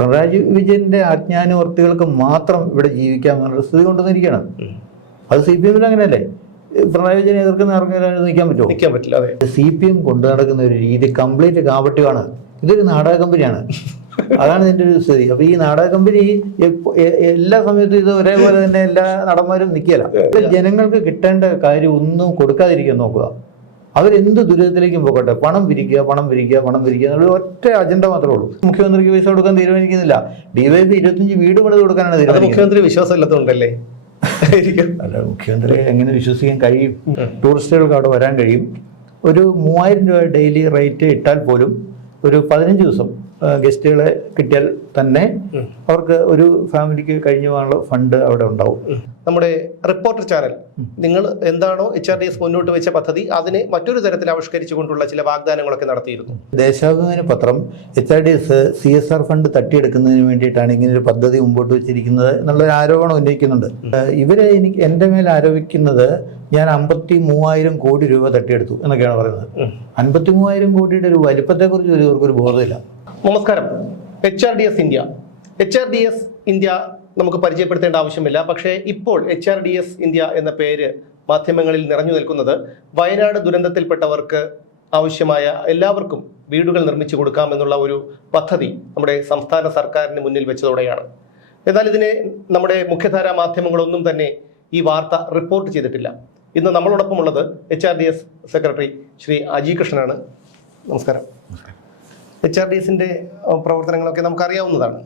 പിണറായി വിജയന്റെ ആജ്ഞാനുവർത്തികൾക്ക് മാത്രം ഇവിടെ ജീവിക്കാമെന്നുള്ള സ്ഥിതി കൊണ്ടുവന്നിരിക്കുകയാണ്. അത് CPM അങ്ങനെയല്ലേ? പിണറായി വിജയനെ എതിർക്കുന്ന ആർക്കെങ്കിലും നിൽക്കാൻ പറ്റുമോ? നിൽക്കാൻ പറ്റില്ല. CPM കൊണ്ടു നടക്കുന്ന ഒരു രീതി കംപ്ലീറ്റ് കാപട്യമാണ്. ഇതൊരു നാടക കമ്പനിയാണ്. അതാണ് ഇതിൻ്റെ ഒരു സ്ഥിതി. അപ്പൊ ഈ നാടക കമ്പനി എല്ലാ സമയത്തും ഇത് ഒരേപോലെ തന്നെ എല്ലാ നടന്മാരും നിൽക്കില്ല. ജനങ്ങൾക്ക് കിട്ടേണ്ട കാര്യം ഒന്നും കൊടുക്കാതിരിക്കാൻ നോക്കുക. അവരെന്ത് ദുരിതത്തിലേക്കും പോകട്ടെ, പണം പിരിക്കുക എന്നുള്ള ഒറ്റ അജണ്ട മാത്രമേ ഉള്ളൂ. മുഖ്യമന്ത്രിക്ക് പൈസ കൊടുക്കാൻ തീരുമാനിക്കുന്നില്ല. DYFI 25 വീട് പണിത് കൊടുക്കാനാണ് തീരുമാനിക്കുന്നത്. മുഖ്യമന്ത്രി വിശ്വാസമില്ലാത്തതുകൊണ്ടല്ലേ? അല്ല, മുഖ്യമന്ത്രി എങ്ങനെ വിശ്വസിക്കാൻ കഴിയും? ടൂറിസ്റ്റുകൾക്ക് അവിടെ വരാൻ കഴിയും. ഒരു 3000 രൂപ ഡെയിലി റേറ്റ് ഇട്ടാൽ പോലും ഒരു 15 ദിവസം ഗസ്റ്റുകളെ കിട്ടിയാൽ തന്നെ അവർക്ക് ഒരു ഫാമിലിക്ക് കഴിഞ്ഞു പോകാനുള്ള ഫണ്ട് അവിടെ ഉണ്ടാവും. നമ്മുടെ റിപ്പോർട്ടർ ചാനൽ നിങ്ങൾ എന്താണോ HRDS മുന്നോട്ട് വെച്ച പദ്ധതി അതിനെ മറ്റൊരു തരത്തിൽ ആവിഷ്കരിച്ചുകൊണ്ടുള്ള ചില വാഗ്ദാനങ്ങളൊക്കെ നടത്തിയിരുന്നു. ദേശാഭിമാനി പത്രം HRDS CSR ഫണ്ട് തട്ടിയെടുക്കുന്നതിന് വേണ്ടിയിട്ടാണ് ഇങ്ങനൊരു പദ്ധതി മുമ്പോട്ട് വെച്ചിരിക്കുന്നത് എന്നുള്ളൊരു ആരോപണം ഉന്നയിക്കുന്നുണ്ട്. ഇവരെ എൻ്റെ മേൽ ആരോപിക്കുന്നത് ഞാൻ 53,000 കോടി രൂപ തട്ടിയെടുത്തു എന്നൊക്കെയാണ് പറയുന്നത്. 53,000 കോടിയുടെ ഒരു വലിപ്പത്തെക്കുറിച്ച് ഇവർക്കൊരു ബോധമില്ല. നമസ്കാരം. HRDS ഇന്ത്യ നമുക്ക് പരിചയപ്പെടുത്തേണ്ട ആവശ്യമില്ല. പക്ഷേ ഇപ്പോൾ HRDS ഇന്ത്യ എന്ന പേര് മാധ്യമങ്ങളിൽ നിറഞ്ഞു നിൽക്കുന്നത് വയനാട് ദുരന്തത്തിൽപ്പെട്ടവർക്ക് ആവശ്യമായ എല്ലാവർക്കും വീടുകൾ നിർമ്മിച്ചു കൊടുക്കാമെന്നുള്ള ഒരു പദ്ധതി നമ്മുടെ സംസ്ഥാന സർക്കാരിന് മുന്നിൽ വെച്ചതോടെയാണ്. എന്നാൽ ഇതിനെ നമ്മുടെ മുഖ്യധാരാ മാധ്യമങ്ങളൊന്നും തന്നെ ഈ വാർത്ത റിപ്പോർട്ട് ചെയ്തിട്ടില്ല. ഇന്ന് നമ്മളോടൊപ്പം ഉള്ളത് HRDS സെക്രട്ടറി ശ്രീ അജി കൃഷ്ണനാണ്. നമസ്കാരം. HRDSന്റെ പ്രവർത്തനങ്ങളൊക്കെ നമുക്കറിയാവുന്നതാണ്.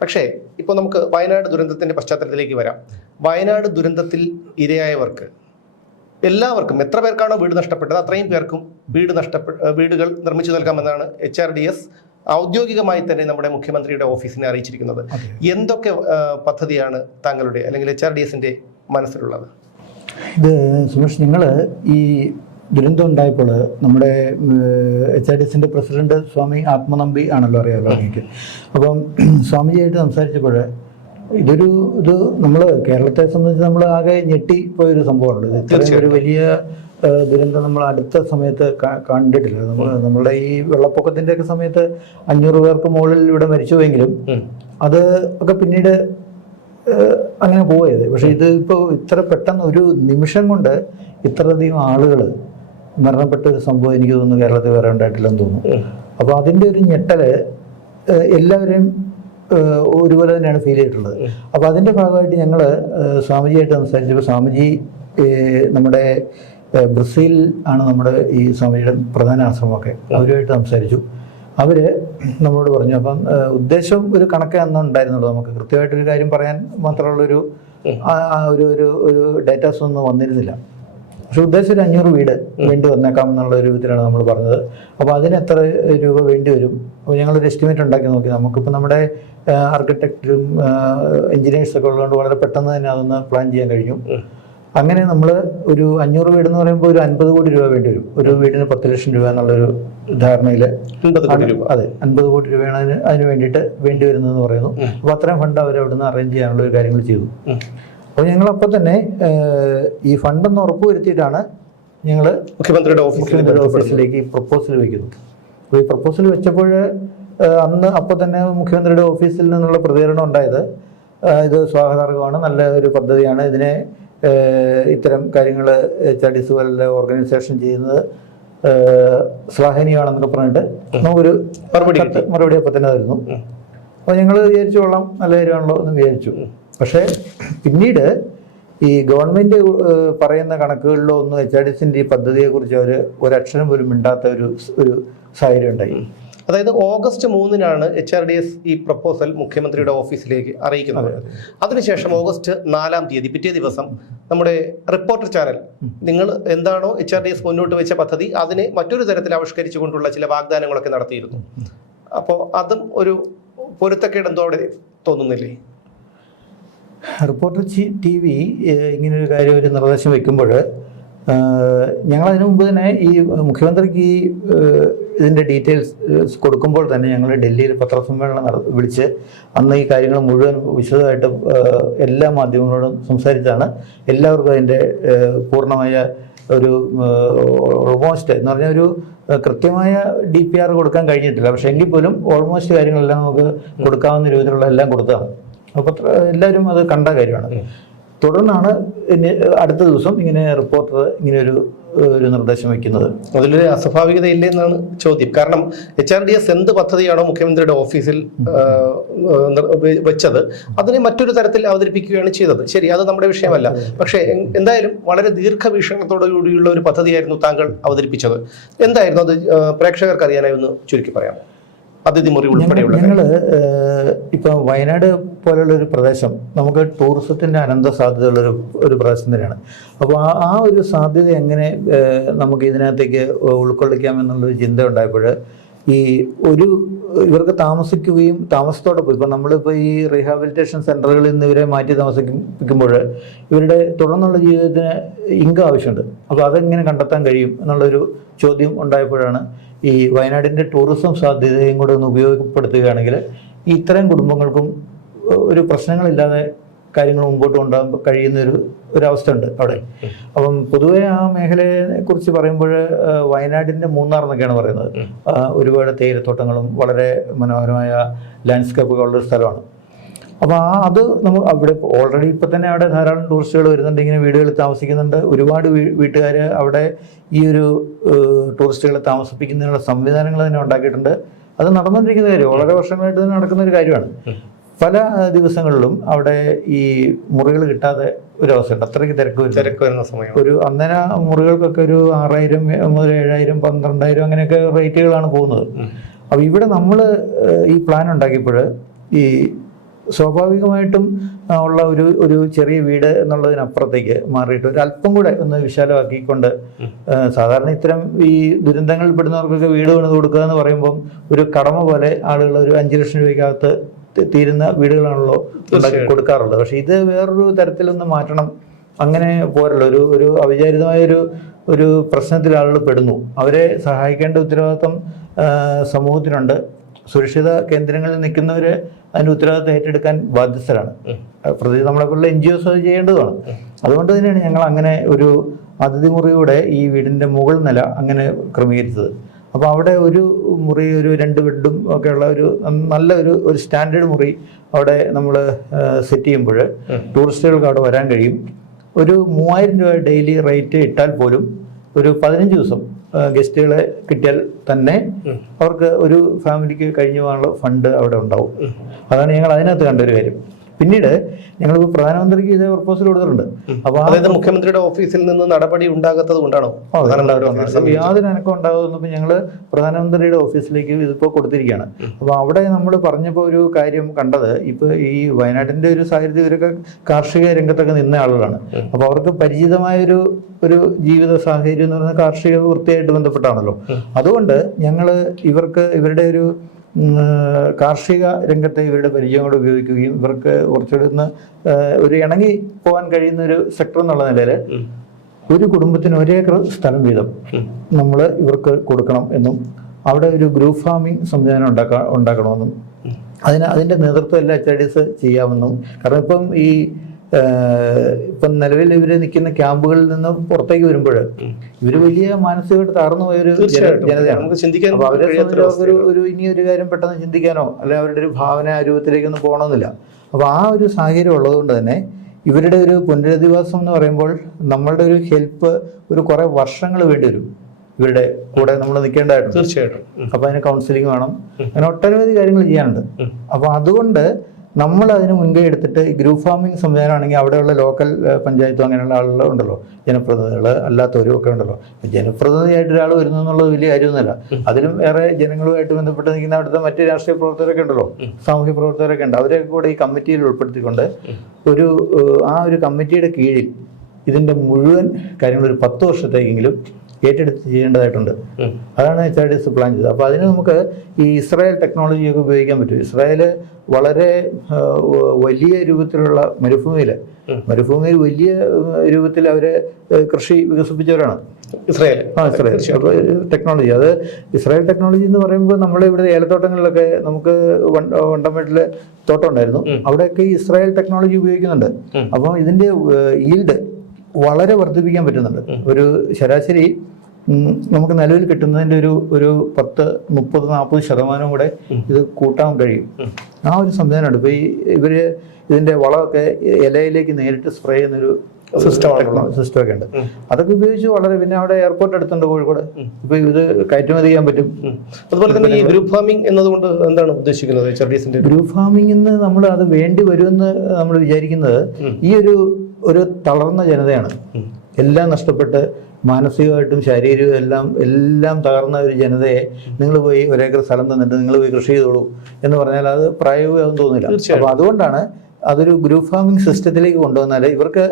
പക്ഷേ ഇപ്പോൾ നമുക്ക് വയനാട് ദുരന്തത്തിൻ്റെ പശ്ചാത്തലത്തിലേക്ക് വരാം. വയനാട് ദുരന്തത്തിൽ ഇരയായവർക്ക് എല്ലാവർക്കും എത്ര പേർക്കാണോ വീട് നഷ്ടപ്പെട്ടത് അത്രയും പേർക്കും വീടുകൾ നിർമ്മിച്ചു നൽകാമെന്നാണ് HRDS ഔദ്യോഗികമായി തന്നെ നമ്മുടെ മുഖ്യമന്ത്രിയുടെ ഓഫീസിനെ അറിയിച്ചിരിക്കുന്നത്. എന്തൊക്കെ പദ്ധതിയാണ് താങ്കളുടെ അല്ലെങ്കിൽ HRDSന്റെ മനസ്സിലുള്ളത്? ഇത് സുമേഷ്, നിങ്ങൾ ഈ ദുരന്തം ഉണ്ടായപ്പോൾ നമ്മുടെ HRDSന്റെ പ്രസിഡന്റ് സ്വാമി ആത്മനമ്പി ആണല്ലോ, അറിയാമല്ലോ എനിക്ക്. അപ്പം സ്വാമിജിയായിട്ട് സംസാരിച്ചപ്പോൾ ഇത് നമ്മൾ കേരളത്തെ സംബന്ധിച്ച് നമ്മൾ ആകെ ഞെട്ടിപ്പോയൊരു സംഭവമുണ്ട്. ഇത്രയും ഒരു വലിയ ദുരന്തം നമ്മൾ അടുത്ത സമയത്ത് കണ്ടിട്ടില്ല. നമ്മളുടെ ഈ വെള്ളപ്പൊക്കത്തിൻ്റെ ഒക്കെ സമയത്ത് 500 പേർക്ക് മുകളിൽ ഇവിടെ മരിച്ചുപോയെങ്കിലും അത് ഒക്കെ പിന്നീട് അങ്ങനെ പോയത്. പക്ഷെ ഇത് ഇപ്പോൾ ഇത്ര പെട്ടെന്ന് ഒരു നിമിഷം കൊണ്ട് ഇത്രയധികം ആളുകൾ മരണപ്പെട്ട ഒരു സംഭവം എനിക്ക് തോന്നുന്നു കേരളത്തിൽ വേറെ ഉണ്ടായിട്ടില്ലെന്ന് തോന്നുന്നു. അപ്പോൾ അതിൻ്റെ ഒരു ഞെട്ടല് എല്ലാവരെയും ഒരുപോലെ തന്നെയാണ് ഫീൽ ചെയ്തിട്ടുള്ളത്. അപ്പോൾ അതിൻ്റെ ഭാഗമായിട്ട് ഞങ്ങൾ സ്വാമിജിയായിട്ട് സംസാരിച്ചപ്പോൾ സ്വാമിജി നമ്മുടെ ബ്രസീൽ ആണ് നമ്മുടെ ഈ സ്വാമിജിയുടെ പ്രധാന ആശ്രമമൊക്കെ. അവരുമായിട്ട് സംസാരിച്ചു. അവർ നമ്മളോട് പറഞ്ഞു. അപ്പം ഉദ്ദേശം ഒരു കണക്കേ അന്ന് ഉണ്ടായിരുന്നുള്ളൂ. നമുക്ക് കൃത്യമായിട്ടൊരു കാര്യം പറയാൻ മാത്രമുള്ളൊരു ഒരു ഡേറ്റാസ് ഒന്നും വന്നിരുന്നില്ല. പക്ഷെ ഉദ്ദേശം ഒരു 500 വീട് വേണ്ടി വന്നേക്കാം എന്നുള്ള രൂപത്തിലാണ് നമ്മൾ പറഞ്ഞത്. അപ്പോൾ അതിന് എത്ര രൂപ വേണ്ടി വരും? അപ്പോൾ ഞങ്ങളൊരു എസ്റ്റിമേറ്റ് ഉണ്ടാക്കി നോക്കി. നമുക്കിപ്പോൾ നമ്മുടെ ആർക്കിടെക്റ്റും എഞ്ചിനീയേഴ്സൊക്കെ ഉള്ളതുകൊണ്ട് വളരെ പെട്ടെന്ന് തന്നെ അതൊന്ന് പ്ലാൻ ചെയ്യാൻ കഴിഞ്ഞു. അങ്ങനെ നമ്മൾ ഒരു 500 വീടെന്ന് പറയുമ്പോൾ ഒരു 50 കോടി രൂപ വേണ്ടി വരും. ഒരു വീടിന് 10 ലക്ഷം രൂപ എന്നുള്ളൊരു ധാരണയിൽ. അതെ, 50 കോടി രൂപയാണ് അതിന് വേണ്ടിയിട്ട് വേണ്ടി വരുന്നതെന്ന് പറയുന്നു. അപ്പോൾ അത്രയും ഫണ്ട് അവർ അവിടുന്ന് അറേഞ്ച് ചെയ്യാനുള്ള ഒരു കാര്യങ്ങൾ ചെയ്തു. അപ്പോൾ ഞങ്ങളപ്പോൾ തന്നെ ഈ ഫണ്ടെന്ന് ഉറപ്പ് വരുത്തിയിട്ടാണ് ഞങ്ങൾ മുഖ്യമന്ത്രിയുടെ ഓഫീസിലേക്ക് ഈ പ്രപ്പോസൽ വയ്ക്കുന്നു. അപ്പോൾ ഈ പ്രപ്പോസൽ വെച്ചപ്പോൾ അപ്പോൾ തന്നെ മുഖ്യമന്ത്രിയുടെ ഓഫീസിൽ നിന്നുള്ള പ്രതികരണം ഉണ്ടായത് ഇത് സ്വാഗതാർഹമാണ്, നല്ല ഒരു പദ്ധതിയാണ്, ഇതിനെ ഇത്തരം കാര്യങ്ങൾ HRDS പോലുള്ള ഓർഗനൈസേഷൻ ചെയ്യുന്നത് ശ്ലാഘനീയമാണെന്നൊക്കെ പറഞ്ഞിട്ട് നമുക്കൊരു മറുപടി അപ്പം തന്നെ തരുന്നു. അപ്പോൾ ഞങ്ങൾ വിചാരിച്ചു കൊള്ളാം, നല്ല കാര്യമാണല്ലോ എന്ന് വിചാരിച്ചു. പക്ഷേ പിന്നീട് ഈ ഗവൺമെൻറ് പറയുന്ന കണക്കുകളിലോ ഒന്നും HRDSന്റെ ഈ പദ്ധതിയെക്കുറിച്ച് അവർ ഒരക്ഷരം പോലും മിണ്ടാത്ത ഒരു സാഹചര്യം ഉണ്ടായി. അതായത് ഓഗസ്റ്റ് 3-നാണ് HRDS ഈ പ്രപ്പോസൽ മുഖ്യമന്ത്രിയുടെ ഓഫീസിലേക്ക് അറിയിക്കുന്നത്. അതിനുശേഷം ഓഗസ്റ്റ് 4-ാം തീയതി പിറ്റേ ദിവസം നമ്മുടെ റിപ്പോർട്ടർ ചാനൽ നിങ്ങൾ എന്താണോ HRDS മുന്നോട്ട് വെച്ച പദ്ധതി അതിനെ മറ്റൊരു തരത്തിൽ ആവിഷ്കരിച്ചുകൊണ്ടുള്ള ചില വാഗ്ദാനങ്ങളൊക്കെ നടത്തിയിരുന്നു. അപ്പോൾ അതും ഒരു പൊരുത്തക്കേട് എന്തോടെ തോന്നുന്നില്ലേ? റിപ്പോർട്ടർ TV ഇങ്ങനൊരു കാര്യം ഒരു നിർദ്ദേശം വയ്ക്കുമ്പോൾ ഞങ്ങളതിനു മുമ്പ് തന്നെ ഈ മുഖ്യമന്ത്രിക്ക് ഈ ഇതിൻ്റെ ഡീറ്റെയിൽസ് കൊടുക്കുമ്പോൾ തന്നെ ഞങ്ങൾ ഡൽഹിയിൽ പത്രസമ്മേളനം വിളിച്ച് അന്ന് ഈ കാര്യങ്ങൾ മുഴുവൻ വിശദമായിട്ട് എല്ലാ മാധ്യമങ്ങളോടും സംസാരിച്ചാണ് എല്ലാവർക്കും അതിൻ്റെ പൂർണ്ണമായ ഒരു ഓൾമോസ്റ്റ് എന്ന് പറഞ്ഞാൽ ഒരു കൃത്യമായ DPR കൊടുക്കാൻ കഴിഞ്ഞിട്ടില്ല. പക്ഷെ എങ്കിൽ പോലും ഓൾമോസ്റ്റ് കാര്യങ്ങളെല്ലാം നമുക്ക് കൊടുക്കാവുന്ന രീതിയിലുള്ള എല്ലാം കൊടുത്തതാണ്. അപ്പോൾ എല്ലാവരും അത് കണ്ട കാര്യമാണ്. തുടർന്നാണ് അടുത്ത ദിവസം ഇങ്ങനെ റിപ്പോർട്ടർ ഇങ്ങനെ ഒരു നിർദ്ദേശം വയ്ക്കുന്നത്. അതിലൊരു അസ്വാഭാവികതയില്ലേ എന്നാണ് ചോദ്യം. കാരണം HRDS എന്ത് പദ്ധതിയാണോ മുഖ്യമന്ത്രിയുടെ ഓഫീസിൽ വെച്ചത് അതിനെ മറ്റൊരു തരത്തിൽ അവതരിപ്പിക്കുകയാണ് ചെയ്തത്. ശരി, അത് നമ്മുടെ വിഷയമല്ല. പക്ഷേ എന്തായാലും വളരെ ദീർഘവീക്ഷണത്തോടുകൂടിയുള്ള ഒരു പദ്ധതിയായിരുന്നു താങ്കൾ അവതരിപ്പിച്ചത്. എന്തായിരുന്നു അത്? പ്രേക്ഷകർക്ക് അറിയാനായി ഒന്ന് ചുരുക്കി പറയാം. അതിഥി മുറി ഉൾപ്പെടെയുള്ള ഞങ്ങള് ഇപ്പൊ വയനാട് പോലുള്ള ഒരു പ്രദേശം നമുക്ക് ടൂറിസത്തിന്റെ അനന്ത സാധ്യതയുള്ള ഒരു പ്രദേശം തന്നെയാണ്. അപ്പോൾ ആ ഒരു സാധ്യത എങ്ങനെ നമുക്ക് ഇതിനകത്തേക്ക് ഉൾക്കൊള്ളിക്കാം എന്നുള്ളൊരു ചിന്ത ഉണ്ടായപ്പോൾ ഇവർക്ക് താമസിക്കുകയും താമസത്തോടൊപ്പം ഇപ്പം നമ്മളിപ്പോൾ ഈ റീഹാബിലിറ്റേഷൻ സെൻ്ററുകളിൽ നിന്ന് ഇവരെ മാറ്റി താമസിപ്പിക്കുമ്പോൾ ഇവരുടെ തുടർന്നുള്ള ജീവിതത്തിന് ഇൻകം ആവശ്യമുണ്ട്. അപ്പോൾ അതെങ്ങനെ കണ്ടെത്താൻ കഴിയും എന്നുള്ളൊരു ചോദ്യം ഉണ്ടായപ്പോഴാണ് ഈ വയനാടിൻ്റെ ടൂറിസം സാധ്യതയും കൂടെ ഒന്ന് ഉപയോഗപ്പെടുത്തുകയാണെങ്കിൽ ഇത്തരം കുടുംബങ്ങൾക്കും ഒരു പ്രശ്നങ്ങളില്ലാതെ കാര്യങ്ങൾ മുമ്പോട്ട് കൊണ്ടുപോകാൻ കഴിയുന്ന ഒരവസ്ഥ ഉണ്ട് അവിടെ. അപ്പം പൊതുവെ ആ മേഖലയെ കുറിച്ച് പറയുമ്പോൾ വയനാടിൻ്റെ മൂന്നാർ എന്നൊക്കെയാണ് പറയുന്നത്. ഒരുപാട് തേയിലത്തോട്ടങ്ങളും വളരെ മനോഹരമായ ലാൻഡ്സ്കേപ്പുകളുള്ള സ്ഥലമാണ്. അപ്പോൾ അത് നമുക്ക് അവിടെ ഓൾറെഡി ഇപ്പം തന്നെ അവിടെ ധാരാളം ടൂറിസ്റ്റുകൾ വരുന്നുണ്ട്, ഇങ്ങനെ വീടുകളിൽ താമസിക്കുന്നുണ്ട്. ഒരുപാട് വീട്ടുകാർ അവിടെ ഈ ഒരു ടൂറിസ്റ്റുകളെ താമസിപ്പിക്കുന്നതിനുള്ള സംവിധാനങ്ങൾ തന്നെ ഉണ്ടാക്കിയിട്ടുണ്ട്. അത് നടന്നുകൊണ്ടിരിക്കുന്ന കാര്യം, വളരെ വർഷങ്ങളായിട്ട് തന്നെ നടക്കുന്ന ഒരു കാര്യമാണ്. പല ദിവസങ്ങളിലും അവിടെ ഈ മുറികൾ കിട്ടാതെ ഒരു അവസ്ഥയുണ്ട്. അത്രയ്ക്ക് തിരക്ക് വരുന്ന സമയം. ഒരു അന്നേരം മുറികൾക്കൊക്കെ ഒരു 6000 മുതൽ 7000 12,000 അങ്ങനെയൊക്കെ റേറ്റുകളാണ് പോകുന്നത്. അപ്പോൾ ഇവിടെ നമ്മൾ ഈ പ്ലാൻ ഉണ്ടാക്കിയപ്പോൾ ഈ സ്വാഭാവികമായിട്ടും ഉള്ള ഒരു ചെറിയ വീട് എന്നുള്ളതിനപ്പുറത്തേക്ക് മാറിയിട്ട് ഒരു അല്പം കൂടെ ഒന്ന് വിശാലമാക്കിക്കൊണ്ട്, സാധാരണ ഇത്തരം ഈ ദുരന്തങ്ങളിൽ പെടുന്നവർക്കൊക്കെ വീട് പണിത് കൊടുക്കുക എന്ന് പറയുമ്പം ഒരു കടമ പോലെ ആളുകൾ ഒരു 5 ലക്ഷം രൂപയ്ക്കകത്ത് തീരുന്ന വീടുകളാണല്ലോ ഉണ്ടാക്കി കൊടുക്കാറുള്ളത്. പക്ഷെ ഇത് വേറൊരു തരത്തിലൊന്ന് മാറ്റണം. അങ്ങനെ പോരല്ലോ, ഒരു അവിചാരിതമായ ഒരു പ്രശ്നത്തിൽ ആളുകൾ പെടുന്നു. അവരെ സഹായിക്കേണ്ട ഉത്തരവാദിത്വം സമൂഹത്തിനുണ്ട്. സുരക്ഷിത കേന്ദ്രങ്ങളിൽ നിൽക്കുന്നവർ അതിൻ്റെ ഉത്തരവാദിത്വം ഏറ്റെടുക്കാൻ ബാധ്യസ്ഥരാണ്. പ്രത്യേകിച്ച് നമ്മളെപ്പോലുള്ള NGOs അത് ചെയ്യേണ്ടതാണ്. അതുകൊണ്ട് തന്നെയാണ് ഞങ്ങൾ അങ്ങനെ ഒരു അതിഥി മുറിയുടെ ഈ വീടിൻ്റെ മുകൾ നില അങ്ങനെ ക്രമീകരിച്ചത്. അപ്പോൾ അവിടെ ഒരു മുറി, ഒരു 2 ബെഡും ഒക്കെ ഉള്ള നല്ല ഒരു സ്റ്റാൻഡേർഡ് മുറി അവിടെ നമ്മൾ സെറ്റ് ചെയ്യുമ്പോൾ ടൂറിസ്റ്റുകൾക്ക് അവിടെ വരാൻ കഴിയും. ഒരു 3000 രൂപ ഡെയിലി റേറ്റ് ഇട്ടാൽ പോലും ഒരു 15 ദിവസം ഗസ്റ്റുകളെ കിട്ടിയാൽ തന്നെ അവർക്ക് ഒരു ഫാമിലിക്ക് കഴിഞ്ഞു പോകാനുള്ള ഫണ്ട് അവിടെ ഉണ്ടാവും. അതാണ് ഞങ്ങൾ അതിനകത്ത് കണ്ടൊരു കാര്യം. പിന്നീട് ഞങ്ങൾ പ്രധാനമന്ത്രിക്ക് ഇതേ പ്രപ്പോസൽ കൊടുത്തിട്ടുണ്ട്. അപ്പോൾ അതായത് മുഖ്യമന്ത്രിയുടെ ഓഫീസിൽ നിന്ന് നടപടി ഉണ്ടാകാത്തത് കൊണ്ടാണോ? യാതൊരു അനക്കം ഉണ്ടാകുന്നപ്പോൾ ഞങ്ങൾ പ്രധാനമന്ത്രിയുടെ ഓഫീസിലേക്ക് ഇതിപ്പോൾ കൊടുത്തിരിക്കുകയാണ്. അപ്പോൾ അവിടെ നമ്മൾ പറഞ്ഞപ്പോൾ ഒരു കാര്യം കണ്ടത്, ഇപ്പോൾ ഈ വയനാട്ടിൻ്റെ ഒരു സാഹചര്യം, ഇവരൊക്കെ കാർഷിക രംഗത്തൊക്കെ നിന്ന ആളുകളാണ്. അപ്പോൾ അവർക്ക് പരിചിതമായൊരു ജീവിത സാഹചര്യം എന്ന് പറയുന്നത് കാർഷിക വൃത്തിയായിട്ട് ബന്ധപ്പെട്ടാണല്ലോ. അതുകൊണ്ട് ഞങ്ങൾ ഇവരുടെ ഒരു കാർഷിക രംഗത്തെ ഇവരുടെ പരിചയം കൂടെ ഉപയോഗിക്കുകയും ഇവർക്ക് കുറച്ചുകൂടി ഒരു ഇണങ്ങി പോകാൻ കഴിയുന്ന ഒരു സെക്ടർ എന്നുള്ള നിലയിൽ ഒരു കുടുംബത്തിന് 1 ഏക്കർ സ്ഥലം വീതം നമ്മൾ ഇവർക്ക് കൊടുക്കണം എന്നും അവിടെ ഒരു ഗ്രൂപ്പ് ഫാമിംഗ് സംവിധാനം ഉണ്ടാക്കണമെന്നും അതിൻ്റെ നേതൃത്വം എല്ലാ HRDS ചെയ്യാമെന്നും. കാരണം ഇപ്പം നിലവിൽ ഇവർ നിൽക്കുന്ന ക്യാമ്പുകളിൽ നിന്ന് പുറത്തേക്ക് വരുമ്പോൾ ഇവർ വലിയ മാനസികമായിട്ട് തകർന്നു പോയൊരു ജനതയാണ്. അപ്പോൾ അവരെ ഇനിയൊരു കാര്യം പെട്ടെന്ന് ചിന്തിക്കാനോ അല്ലെ അവരുടെ ഒരു ഭാവന രൂപത്തിലേക്കൊന്നും പോകണമെന്നില്ല. അപ്പോൾ ആ ഒരു സാഹചര്യം ഉള്ളതുകൊണ്ട് തന്നെ ഇവരുടെ ഒരു പുനരധിവാസം എന്ന് പറയുമ്പോൾ നമ്മളുടെ ഒരു ഹെൽപ്പ് കുറേ വർഷങ്ങൾ വേണ്ടി വരും. ഇവരുടെ കൂടെ നമ്മൾ നിൽക്കേണ്ടതായിട്ടുണ്ട് തീർച്ചയായിട്ടും. അപ്പോൾ അതിന് കൗൺസിലിംഗ് വേണം, അങ്ങനെ ഒട്ടനവധി കാര്യങ്ങൾ ചെയ്യാനുണ്ട്. അപ്പോൾ അതുകൊണ്ട് നമ്മൾ അതിന് മുൻകൈ എടുത്തിട്ട് ഈ ഗ്രൂപ്പ് ഫാമിംഗ് സംവിധാനമാണെങ്കിൽ അവിടെയുള്ള ലോക്കൽ പഞ്ചായത്തും അങ്ങനെയുള്ള ആളുകൾ ഉണ്ടല്ലോ, ജനപ്രതിനിധികൾ അല്ലാത്തവരും ഒക്കെ ഉണ്ടല്ലോ. ജനപ്രതിനിധിയായിട്ട് ഒരാൾ വരുന്നു എന്നുള്ളത് വലിയ കാര്യമൊന്നുമല്ല. അതിലും ഏറെ ജനങ്ങളുമായിട്ട് ബന്ധപ്പെട്ട് നിൽക്കുന്ന അവിടുത്തെ മറ്റ് രാഷ്ട്രീയ പ്രവർത്തകരൊക്കെ ഉണ്ടല്ലോ, സാമൂഹ്യ പ്രവർത്തകരൊക്കെ ഉണ്ട്. അവരെയൊക്കെ കൂടെ ഈ കമ്മിറ്റിയിൽ ഉൾപ്പെടുത്തിക്കൊണ്ട് ആ ഒരു കമ്മിറ്റിയുടെ കീഴിൽ ഇതിൻ്റെ മുഴുവൻ കാര്യങ്ങൾ ഒരു 10 വർഷത്തേക്കെങ്കിലും ഏറ്റെടുത്ത് ചെയ്യേണ്ടതായിട്ടുണ്ട്. അതാണ് HRDS പ്ലാൻ ചെയ്തത്. അപ്പോൾ അതിന് നമുക്ക് ഈ ഇസ്രായേൽ ടെക്നോളജിയൊക്കെ ഉപയോഗിക്കാൻ പറ്റും. ഇസ്രായേൽ വളരെ വലിയ രൂപത്തിലുള്ള മരുഭൂമിയിൽ വലിയ രൂപത്തിൽ അവർ കൃഷി വികസിപ്പിച്ചവരാണ് ഇസ്രായേൽ. അപ്പോൾ ടെക്നോളജി, അത് ഇസ്രായേൽ ടെക്നോളജി എന്ന് പറയുമ്പോൾ നമ്മളിവിടെ ഏലത്തോട്ടങ്ങളിലൊക്കെ നമുക്ക് വണ്ടമേട്ടിൽ തോട്ടം ഉണ്ടായിരുന്നു, അവിടെയൊക്കെ ഇസ്രായേൽ ടെക്നോളജി ഉപയോഗിക്കുന്നുണ്ട്. അപ്പം ഇതിൻ്റെ ഈൽഡ് വളരെ വർദ്ധിപ്പിക്കാൻ പറ്റുന്നുണ്ട്. ഒരു ശരാശരി നമുക്ക് നിലവിൽ കിട്ടുന്നതിൻ്റെ ഒരു 10-30-40% കൂടെ ഇത് കൂട്ടാൻ കഴിയും. ആ ഒരു സംവിധാനമുണ്ട്. ഇപ്പോൾ ഇവര് ഇതിന്റെ വളമൊക്കെ ഇലയിലേക്ക് നേരിട്ട് സ്പ്രേ ചെയ്യുന്നൊരു സിസ്റ്റമൊക്കെ ഉണ്ട്. അതൊക്കെ ഉപയോഗിച്ച് വളരെ, പിന്നെ അവിടെ എയർപോർട്ട് അടുത്തുണ്ട് കോഴിക്കോട്, ഇപ്പൊ ഇത് കയറ്റുമതി ചെയ്യാൻ പറ്റും. അതുപോലെ തന്നെ ഈ ഗ്രൂപ്പ് ഫാമിംഗ് എന്നതുകൊണ്ട് എന്താണ് ഉദ്ദേശിക്കുന്നത്? ഗ്രൂപ്പ് ഫാമിംഗ് എന്ന് നമ്മൾ അത് വേണ്ടി വരുമെന്ന് നമ്മൾ വിചാരിക്കുന്നത് ഈ ഒരു തളർന്ന ജനതയാണ്. എല്ലാം നഷ്ടപ്പെട്ട് മാനസികമായിട്ടും ശാരീരികവും എല്ലാം തകർന്ന ഒരു ജനതയെ നിങ്ങൾ പോയി 1 ഏക്കർ സ്ഥലം തന്നിട്ട് നിങ്ങൾ പോയി കൃഷി ചെയ്തോളൂ എന്ന് പറഞ്ഞാൽ അത് പ്രായോഗികമാകും തോന്നില്ല. അപ്പോൾ അതുകൊണ്ടാണ് അതൊരു ഗ്രൂപ്പ് ഫാമിംഗ് സിസ്റ്റത്തിലേക്ക് കൊണ്ടുവന്നാൽ ഇവർക്ക്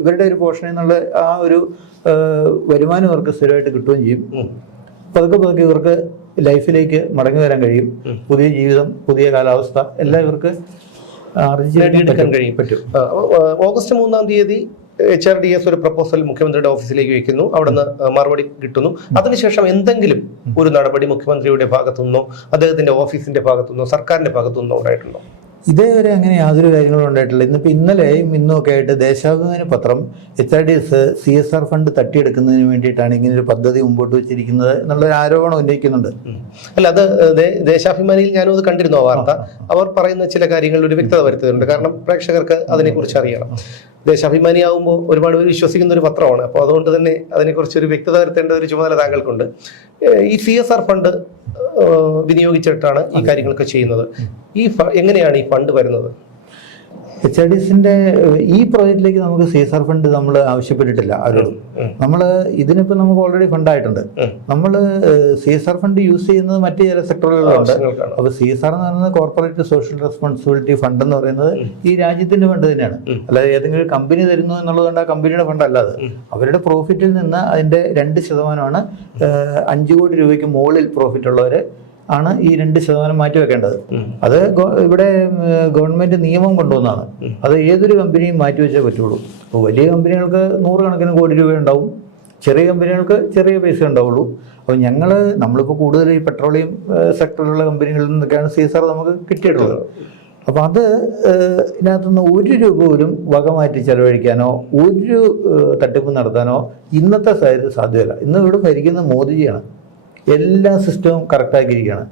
ഇവരുടെ ഒരു പോർഷനിൽ നിന്നുള്ള ആ ഒരു വരുമാനം ഇവർക്ക് സ്ഥിരമായിട്ട് കിട്ടുകയും ചെയ്യും. പതുക്കെ ഇവർക്ക് ലൈഫിലേക്ക് മടങ്ങി വരാൻ കഴിയും. പുതിയ ജീവിതം, പുതിയ കാലാവസ്ഥ എല്ലാം ഇവർക്ക് നേടിയെടുക്കാൻ പറ്റും. ഓഗസ്റ്റ് 3-ാം തീയതി HRDS ഒരു പ്രപ്പോസൽ മുഖ്യമന്ത്രിയുടെ ഓഫീസിലേക്ക് വയ്ക്കുന്നു. അവിടുന്ന് മറുപടി കിട്ടുന്നു. അതിനുശേഷം എന്തെങ്കിലും ഒരു നടപടി മുഖ്യമന്ത്രിയുടെ ഭാഗത്തുനിന്നോ അദ്ദേഹത്തിന്റെ ഓഫീസിന്റെ ഭാഗത്തുനിന്നോ സർക്കാരിന്റെ ഭാഗത്തുനിന്നോ ഉണ്ടായിട്ടുണ്ടോ? ഇതേവരെ അങ്ങനെ യാതൊരു കാര്യങ്ങളും ഉണ്ടായിട്ടില്ല. ഇന്നലെയും ഇന്നുമൊക്കെ ആയിട്ട് ദേശാഭിമാനി പത്രം HRDS CSR ഫണ്ട് തട്ടിയെടുക്കുന്നതിന് വേണ്ടിയിട്ടാണ് ഇങ്ങനൊരു പദ്ധതി മുമ്പോട്ട് വെച്ചിരിക്കുന്നത് എന്നുള്ളൊരു ആരോപണം ഉന്നയിക്കുന്നുണ്ട്. അല്ല, അത് ദേശാഭിമാനിയിൽ ഞാനും അത് കണ്ടിരുന്നു. ആ വാർത്ത അവർ പറയുന്ന ചില കാര്യങ്ങളിൽ ഒരു വ്യക്തത വരുത്തുന്നുണ്ട്. കാരണം പ്രേക്ഷകർക്ക് അതിനെക്കുറിച്ച് അറിയണം. ദേശാഭിമാനി ആകുമ്പോൾ ഒരുപാട് പേര് വിശ്വസിക്കുന്ന ഒരു പത്രമാണ്. അപ്പോൾ അതുകൊണ്ട് തന്നെ അതിനെക്കുറിച്ച് ഒരു വ്യക്തത വരുത്തേണ്ട ഒരു ചുമതല താങ്കൾക്കുണ്ട്. ഈ CSR ഫണ്ട് വിനിയോഗിച്ചിട്ടാണ് ഈ കാര്യങ്ങളൊക്കെ ചെയ്യുന്നത്. എങ്ങനെയാണ് ഈ ഫണ്ട് വരുന്നത്? HRDSന്റെ ഈ പ്രോജക്റ്റിലേക്ക് നമുക്ക് CSR ഫണ്ട് നമ്മൾ ആവശ്യപ്പെട്ടിട്ടില്ല ആരോടും. നമ്മൾ ഇതിനിപ്പോൾ നമുക്ക് ഓൾറെഡി ഫണ്ടായിട്ടുണ്ട്. നമ്മൾ CSR ഫണ്ട് യൂസ് ചെയ്യുന്നത് മറ്റ് ചില സെക്ടറുകളിലുണ്ട്. അപ്പോൾ CSR എന്ന് പറയുന്നത് കോർപ്പറേറ്റ് സോഷ്യൽ റെസ്പോൺസിബിലിറ്റി ഫണ്ട് എന്ന് പറയുന്നത് ഈ രാജ്യത്തിന്റെ ഫണ്ട് തന്നെയാണ്. അല്ലാതെ ഏതെങ്കിലും കമ്പനി തരുന്നു എന്നുള്ളതുകൊണ്ട് ആ കമ്പനിയുടെ ഫണ്ട് അല്ലാതെ അവരുടെ പ്രോഫിറ്റിൽ നിന്ന് അതിന്റെ 2% 5 കോടി രൂപയ്ക്ക് മുകളിൽ പ്രോഫിറ്റ് ഉള്ളവരെ ആണ് ഈ 2% മാറ്റിവെക്കേണ്ടത്. അത് ഇവിടെ ഗവൺമെന്റ് നിയമം കൊണ്ടുവന്നതാണ്. അത് ഏതൊരു കമ്പനിയും മാറ്റിവെച്ചേ പറ്റുള്ളൂ. അപ്പോൾ വലിയ കമ്പനികൾക്ക് 100 കണക്കിന് കോടി രൂപ ഉണ്ടാവും, ചെറിയ കമ്പനികൾക്ക് ചെറിയ പൈസ ഉണ്ടാവുള്ളൂ. അപ്പോൾ നമ്മളിപ്പോൾ കൂടുതൽ ഈ പെട്രോളിയം സെക്ടറിലുള്ള കമ്പനികളിൽ നിന്നൊക്കെയാണ് CSR നമുക്ക് കിട്ടിയിട്ടുള്ളത്. അപ്പോൾ അത് ഇതിനകത്തുനിന്ന് 1 രൂപ പോലും വക മാറ്റി ചെലവഴിക്കാനോ ഒരു തട്ടിപ്പ് നടത്താനോ ഇന്നത്തെ സാധ്യമല്ല. ഇന്ന് ഇവിടെ ഭരിക്കുന്ന മോദിജിയാണ്. എല്ലാ സിസ്റ്റവും കറക്റ്റാക്കിയിരിക്കുകയാണ്.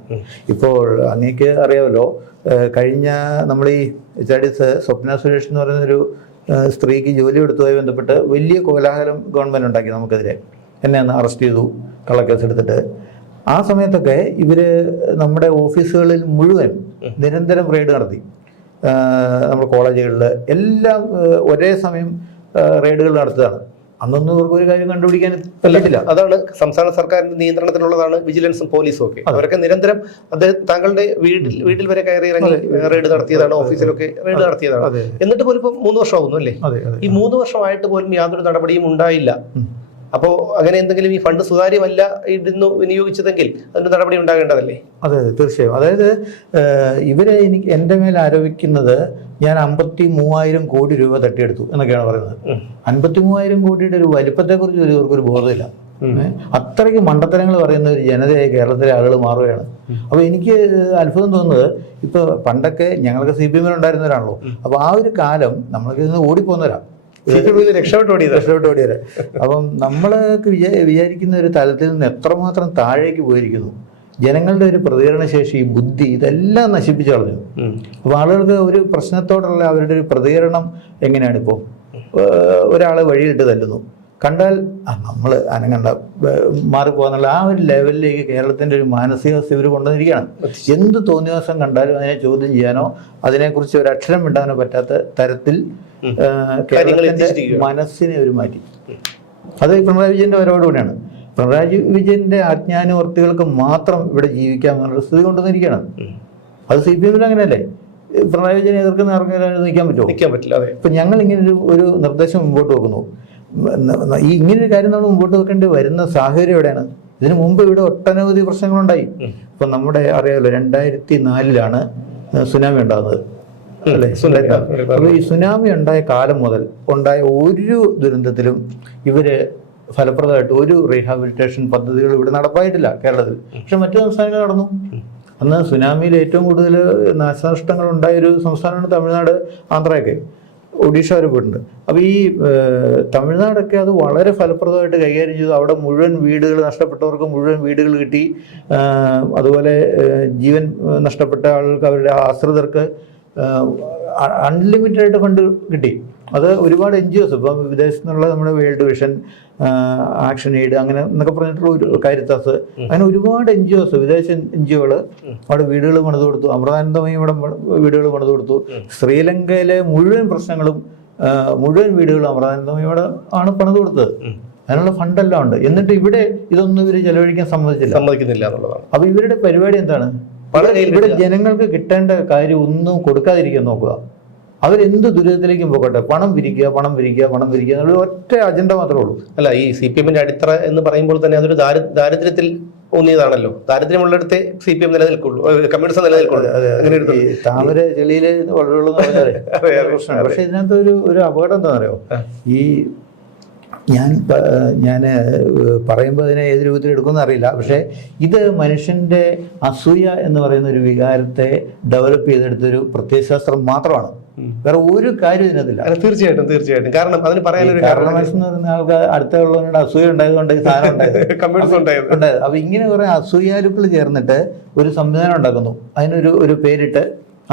ഇപ്പോൾ അങ്ങേക്ക് അറിയാമല്ലോ, കഴിഞ്ഞ നമ്മൾ ഈ HRDS സ്വപ്ന സുരേഷ് എന്ന് പറയുന്നൊരു സ്ത്രീക്ക് ജോലി കൊടുത്തതുമായി ബന്ധപ്പെട്ട് വലിയ കോലാഹലം ഗവൺമെൻറ് ഉണ്ടാക്കി നമുക്കെതിരെ. എന്നെ അന്ന് അറസ്റ്റ് ചെയ്തു, കള്ളക്കേസ് എടുത്തിട്ട്. ആ സമയത്തൊക്കെ ഇവര് നമ്മുടെ ഓഫീസുകളിൽ മുഴുവൻ നിരന്തരം റെയ്ഡ് നടത്തി. നമ്മുടെ കോളേജുകളിൽ എല്ലാം ഒരേ സമയം റെയ്ഡുകൾ നടത്തുകയാണ്. അന്നൊന്നും ഇവർക്ക് ഒരു കാര്യം കണ്ടുപിടിക്കാൻ പറ്റില്ല. അതാണ് സംസ്ഥാന സർക്കാരിന്റെ നിയന്ത്രണത്തിലുള്ളതാണ് വിജിലൻസും പോലീസും ഒക്കെ. അവരൊക്കെ നിരന്തരം താങ്കളുടെ വീട്ടിൽ വരെ കയറി ഇറങ്ങി റെയ്ഡ് നടത്തിയതാണ്, ഓഫീസിലൊക്കെ റെയ്ഡ് നടത്തിയതാണ്. എന്നിട്ട് പോലും ഇപ്പം 3 വർഷമാകുന്നു അല്ലേ? ഈ 3 വർഷമായിട്ട് പോലും യാതൊരു നടപടിയും ഉണ്ടായില്ല. അപ്പോൾ അങ്ങനെ എന്തെങ്കിലും ഈ ഫണ്ട് സുതാര്യമല്ല ഇടുന്നു വിനിയോഗിച്ചതെങ്കിൽ അതിന്റെ നടപടി ഉണ്ടാകേണ്ടതല്ലേ? അതെ, തീർച്ചയായും. അതായത് എൻ്റെ മേൽ ആരോപിക്കുന്നത് ഞാൻ 53,000 കോടി രൂപ തട്ടിയെടുത്തു എന്നൊക്കെയാണ് പറയുന്നത്. 53,000 കോടിയുടെ ഒരു വലിപ്പത്തെക്കുറിച്ച് ഇവർക്കൊരു ബോധമില്ല. അത്രയ്ക്ക് മണ്ടത്തരങ്ങൾ പറയുന്ന ഒരു ജനതയായി കേരളത്തിലെ ആളുകൾ മാറുകയാണ്. അപ്പോൾ എനിക്ക് അത്ഭുതം തോന്നുന്നത്, ഇപ്പോൾ പണ്ടൊക്കെ ഞങ്ങൾക്ക് CPM ഉണ്ടായിരുന്നവരാണല്ലോ. അപ്പോൾ ആ ഒരു കാലം നമ്മൾക്ക് ഇന്ന് ഓടിപ്പോകുന്നവരാണ്, രക്ഷപ്പെട്ട് ഓടിയത്. അപ്പം നമ്മളൊക്കെ വിചാരിക്കുന്ന ഒരു തലത്തിൽ നിന്ന് എത്രമാത്രം താഴേക്ക് പോയിരിക്കുന്നു. ജനങ്ങളുടെ ഒരു പ്രതികരണശേഷി, ബുദ്ധി, ഇതെല്ലാം നശിപ്പിച്ചു കളഞ്ഞു. അപ്പോൾ ആളുകൾക്ക് ഒരു പ്രശ്നത്തോടുള്ള അവരുടെ ഒരു പ്രതികരണം എങ്ങനെയാണ്? ഇപ്പോൾ ഒരാളെ വഴിയിട്ട് തല്ലുന്നു, കണ്ടാൽ നമ്മൾ അനങ്ങണ്ട, മാറിപ്പോകാന്നുള്ള ആ ഒരു ലെവലിലേക്ക് കേരളത്തിൻ്റെ ഒരു മാനസികാവസ്ഥ ഇവർ കൊണ്ടുവന്നിരിക്കുകയാണ്. എന്ത് തോന്നിയവസം കണ്ടാലും അതിനെ ചോദ്യം ചെയ്യാനോ അതിനെക്കുറിച്ച് ഒരു അക്ഷരം മിണ്ടാനോ പറ്റാത്ത തരത്തിൽ കേരളത്തിന്റെ മനസ്സിനെ ഒരു മാറ്റി. അത് പിണറായി വിജയന്റെ വരവോടുകൂടിയാണ്. പിണറായി വിജയന്റെ അജ്ഞാനവർത്തികൾക്ക് മാത്രം ഇവിടെ ജീവിക്കാം എന്നുള്ള സ്ഥിതി കൊണ്ടുവന്നിരിക്കുകയാണ്. അത് CPM അങ്ങനെയല്ലേ? പിണറായി വിജയനെ എതിർക്കുന്ന ആർക്കെങ്കിലും നിൽക്കാൻ പറ്റുമോ? നിൽക്കാൻ പറ്റില്ല. ഇപ്പൊ ഞങ്ങൾ ഇങ്ങനെ ഒരു നിർദ്ദേശം മുമ്പോട്ട് വെക്കുന്നു. ഇങ്ങനൊരു കാര്യം നമ്മൾ മുമ്പോട്ട് വെക്കേണ്ടി വരുന്ന സാഹചര്യം എവിടെയാണ്? ഇതിനു മുമ്പ് ഇവിടെ ഒട്ടനവധി പ്രശ്നങ്ങളുണ്ടായി. ഇപ്പൊ നമ്മുടെ അറിയാമല്ലോ, 2004 സുനാമി ഉണ്ടാകുന്നത് അല്ലേ? അപ്പോൾ ഈ സുനാമി ഉണ്ടായ കാലം മുതൽ ഉണ്ടായ ഒരു ദുരന്തത്തിലും ഇവര് ഫലപ്രദമായിട്ട് ഒരു റീഹാബിലിറ്റേഷൻ പദ്ധതികൾ ഇവിടെ നടപ്പായിട്ടില്ല കേരളത്തിൽ. പക്ഷെ മറ്റു സംസ്ഥാനങ്ങൾ നടന്നു. അന്ന് സുനാമിയിൽ ഏറ്റവും കൂടുതൽ നാശനഷ്ടങ്ങൾ ഉണ്ടായ ഒരു സംസ്ഥാനമാണ് തമിഴ്നാട്, ആന്ധ്രയൊക്കെ. ഒഡീഷ വരെ പോയിട്ടുണ്ട്. അപ്പോൾ ഈ തമിഴ്നാടൊക്കെ അത് വളരെ ഫലപ്രദമായിട്ട് കൈകാര്യം ചെയ്തു. അവിടെ മുഴുവൻ വീടുകൾ നഷ്ടപ്പെട്ടവർക്ക് മുഴുവൻ വീടുകൾ കിട്ടി. അതുപോലെ ജീവൻ നഷ്ടപ്പെട്ട ആളുകൾക്ക് അവരുടെ ആശ്രിതർക്ക് അൺലിമിറ്റഡ് ആയിട്ട് ഫണ്ട് കിട്ടി. അത് ഒരുപാട് NGOs, ഇപ്പം വിദേശത്തു നിന്നുള്ള നമ്മുടെ വേൾഡ് വിഷൻ, ആക്ഷൻ എയ്ഡ്, അങ്ങനെ എന്നൊക്കെ പറഞ്ഞിട്ടുള്ള ഒരു കാരിത്താസ്, അങ്ങനെ ഒരുപാട് NGOs, വിദേശ NGOകൾ അവിടെ വീടുകൾ പണിത് കൊടുത്തു. അമൃതാനന്ദമയി ഇവിടെ വീടുകൾ പണിത് കൊടുത്തു. ശ്രീലങ്കയിലെ മുഴുവൻ പ്രശ്നങ്ങളും മുഴുവൻ വീടുകളും അമൃതാനന്ദമയോടെ ആണ് പണിത് കൊടുത്തത്. അതിനുള്ള ഫണ്ടെല്ലാം ഉണ്ട്. എന്നിട്ട് ഇവിടെ ഇതൊന്നും ഇവർ ചെലവഴിക്കാൻ സമ്മതിക്കുന്നില്ല എന്നുള്ളതാണ്. അപ്പൊ ഇവരുടെ പരിപാടി എന്താണ്? ഇവിടെ ജനങ്ങൾക്ക് കിട്ടേണ്ട കാര്യം ഒന്നും കൊടുക്കാതിരിക്കാൻ നോക്കുക. അവരെന്ത് ദുരിതത്തിലേക്കും പോകട്ടെ, പണം പിരിക്കുക എന്നുള്ള ഒറ്റ അജണ്ട മാത്രമേ ഉള്ളൂ. അല്ല, ഈ CPM-ന്റെ അടിത്തറ എന്ന് പറയുമ്പോൾ തന്നെ അതൊരു ദാരിദ്ര്യത്തിൽ ഊന്നിയതാണല്ലോ. ദാരിദ്ര്യമുള്ളിടത്തെ CPM നിലനിൽക്കുള്ളൂ, കമ്മ്യൂണിസം നിലനിൽക്കുള്ളൂ. താമര ചെളിയില് വളരുള്ളൂ പ്രശ്നമാണ്. പക്ഷെ ഇതിനകത്ത് ഒരു അപകടം എന്താണെന്നറിയോ? ഈ ഞാൻ പറയുമ്പോൾ അതിനെ ഏത് രൂപത്തിൽ എടുക്കുമെന്ന് അറിയില്ല. പക്ഷേ ഇത് മനുഷ്യൻ്റെ അസൂയ എന്ന് പറയുന്ന ഒരു വികാരത്തെ ഡെവലപ്പ് ചെയ്തെടുത്തൊരു പ്രത്യയശാസ്ത്രം മാത്രമാണ്. വേറെ ഒരു കാര്യം ഇതിനകത്തില്ല. തീർച്ചയായിട്ടും. കാരണം അതിന് പറയാനൊരു കാരണം എന്ന് പറയുന്ന ആൾക്ക് അടുത്തുള്ളവരുടെ അസൂയ ഉണ്ടായതുകൊണ്ട് സാധനം ഉണ്ടായത്. അപ്പൊ ഇങ്ങനെ കുറെ അസൂയാലുക്കൾ ചേർന്നിട്ട് ഒരു സംവിധാനം ഉണ്ടാക്കുന്നു. അതിനൊരു പേരിട്ട്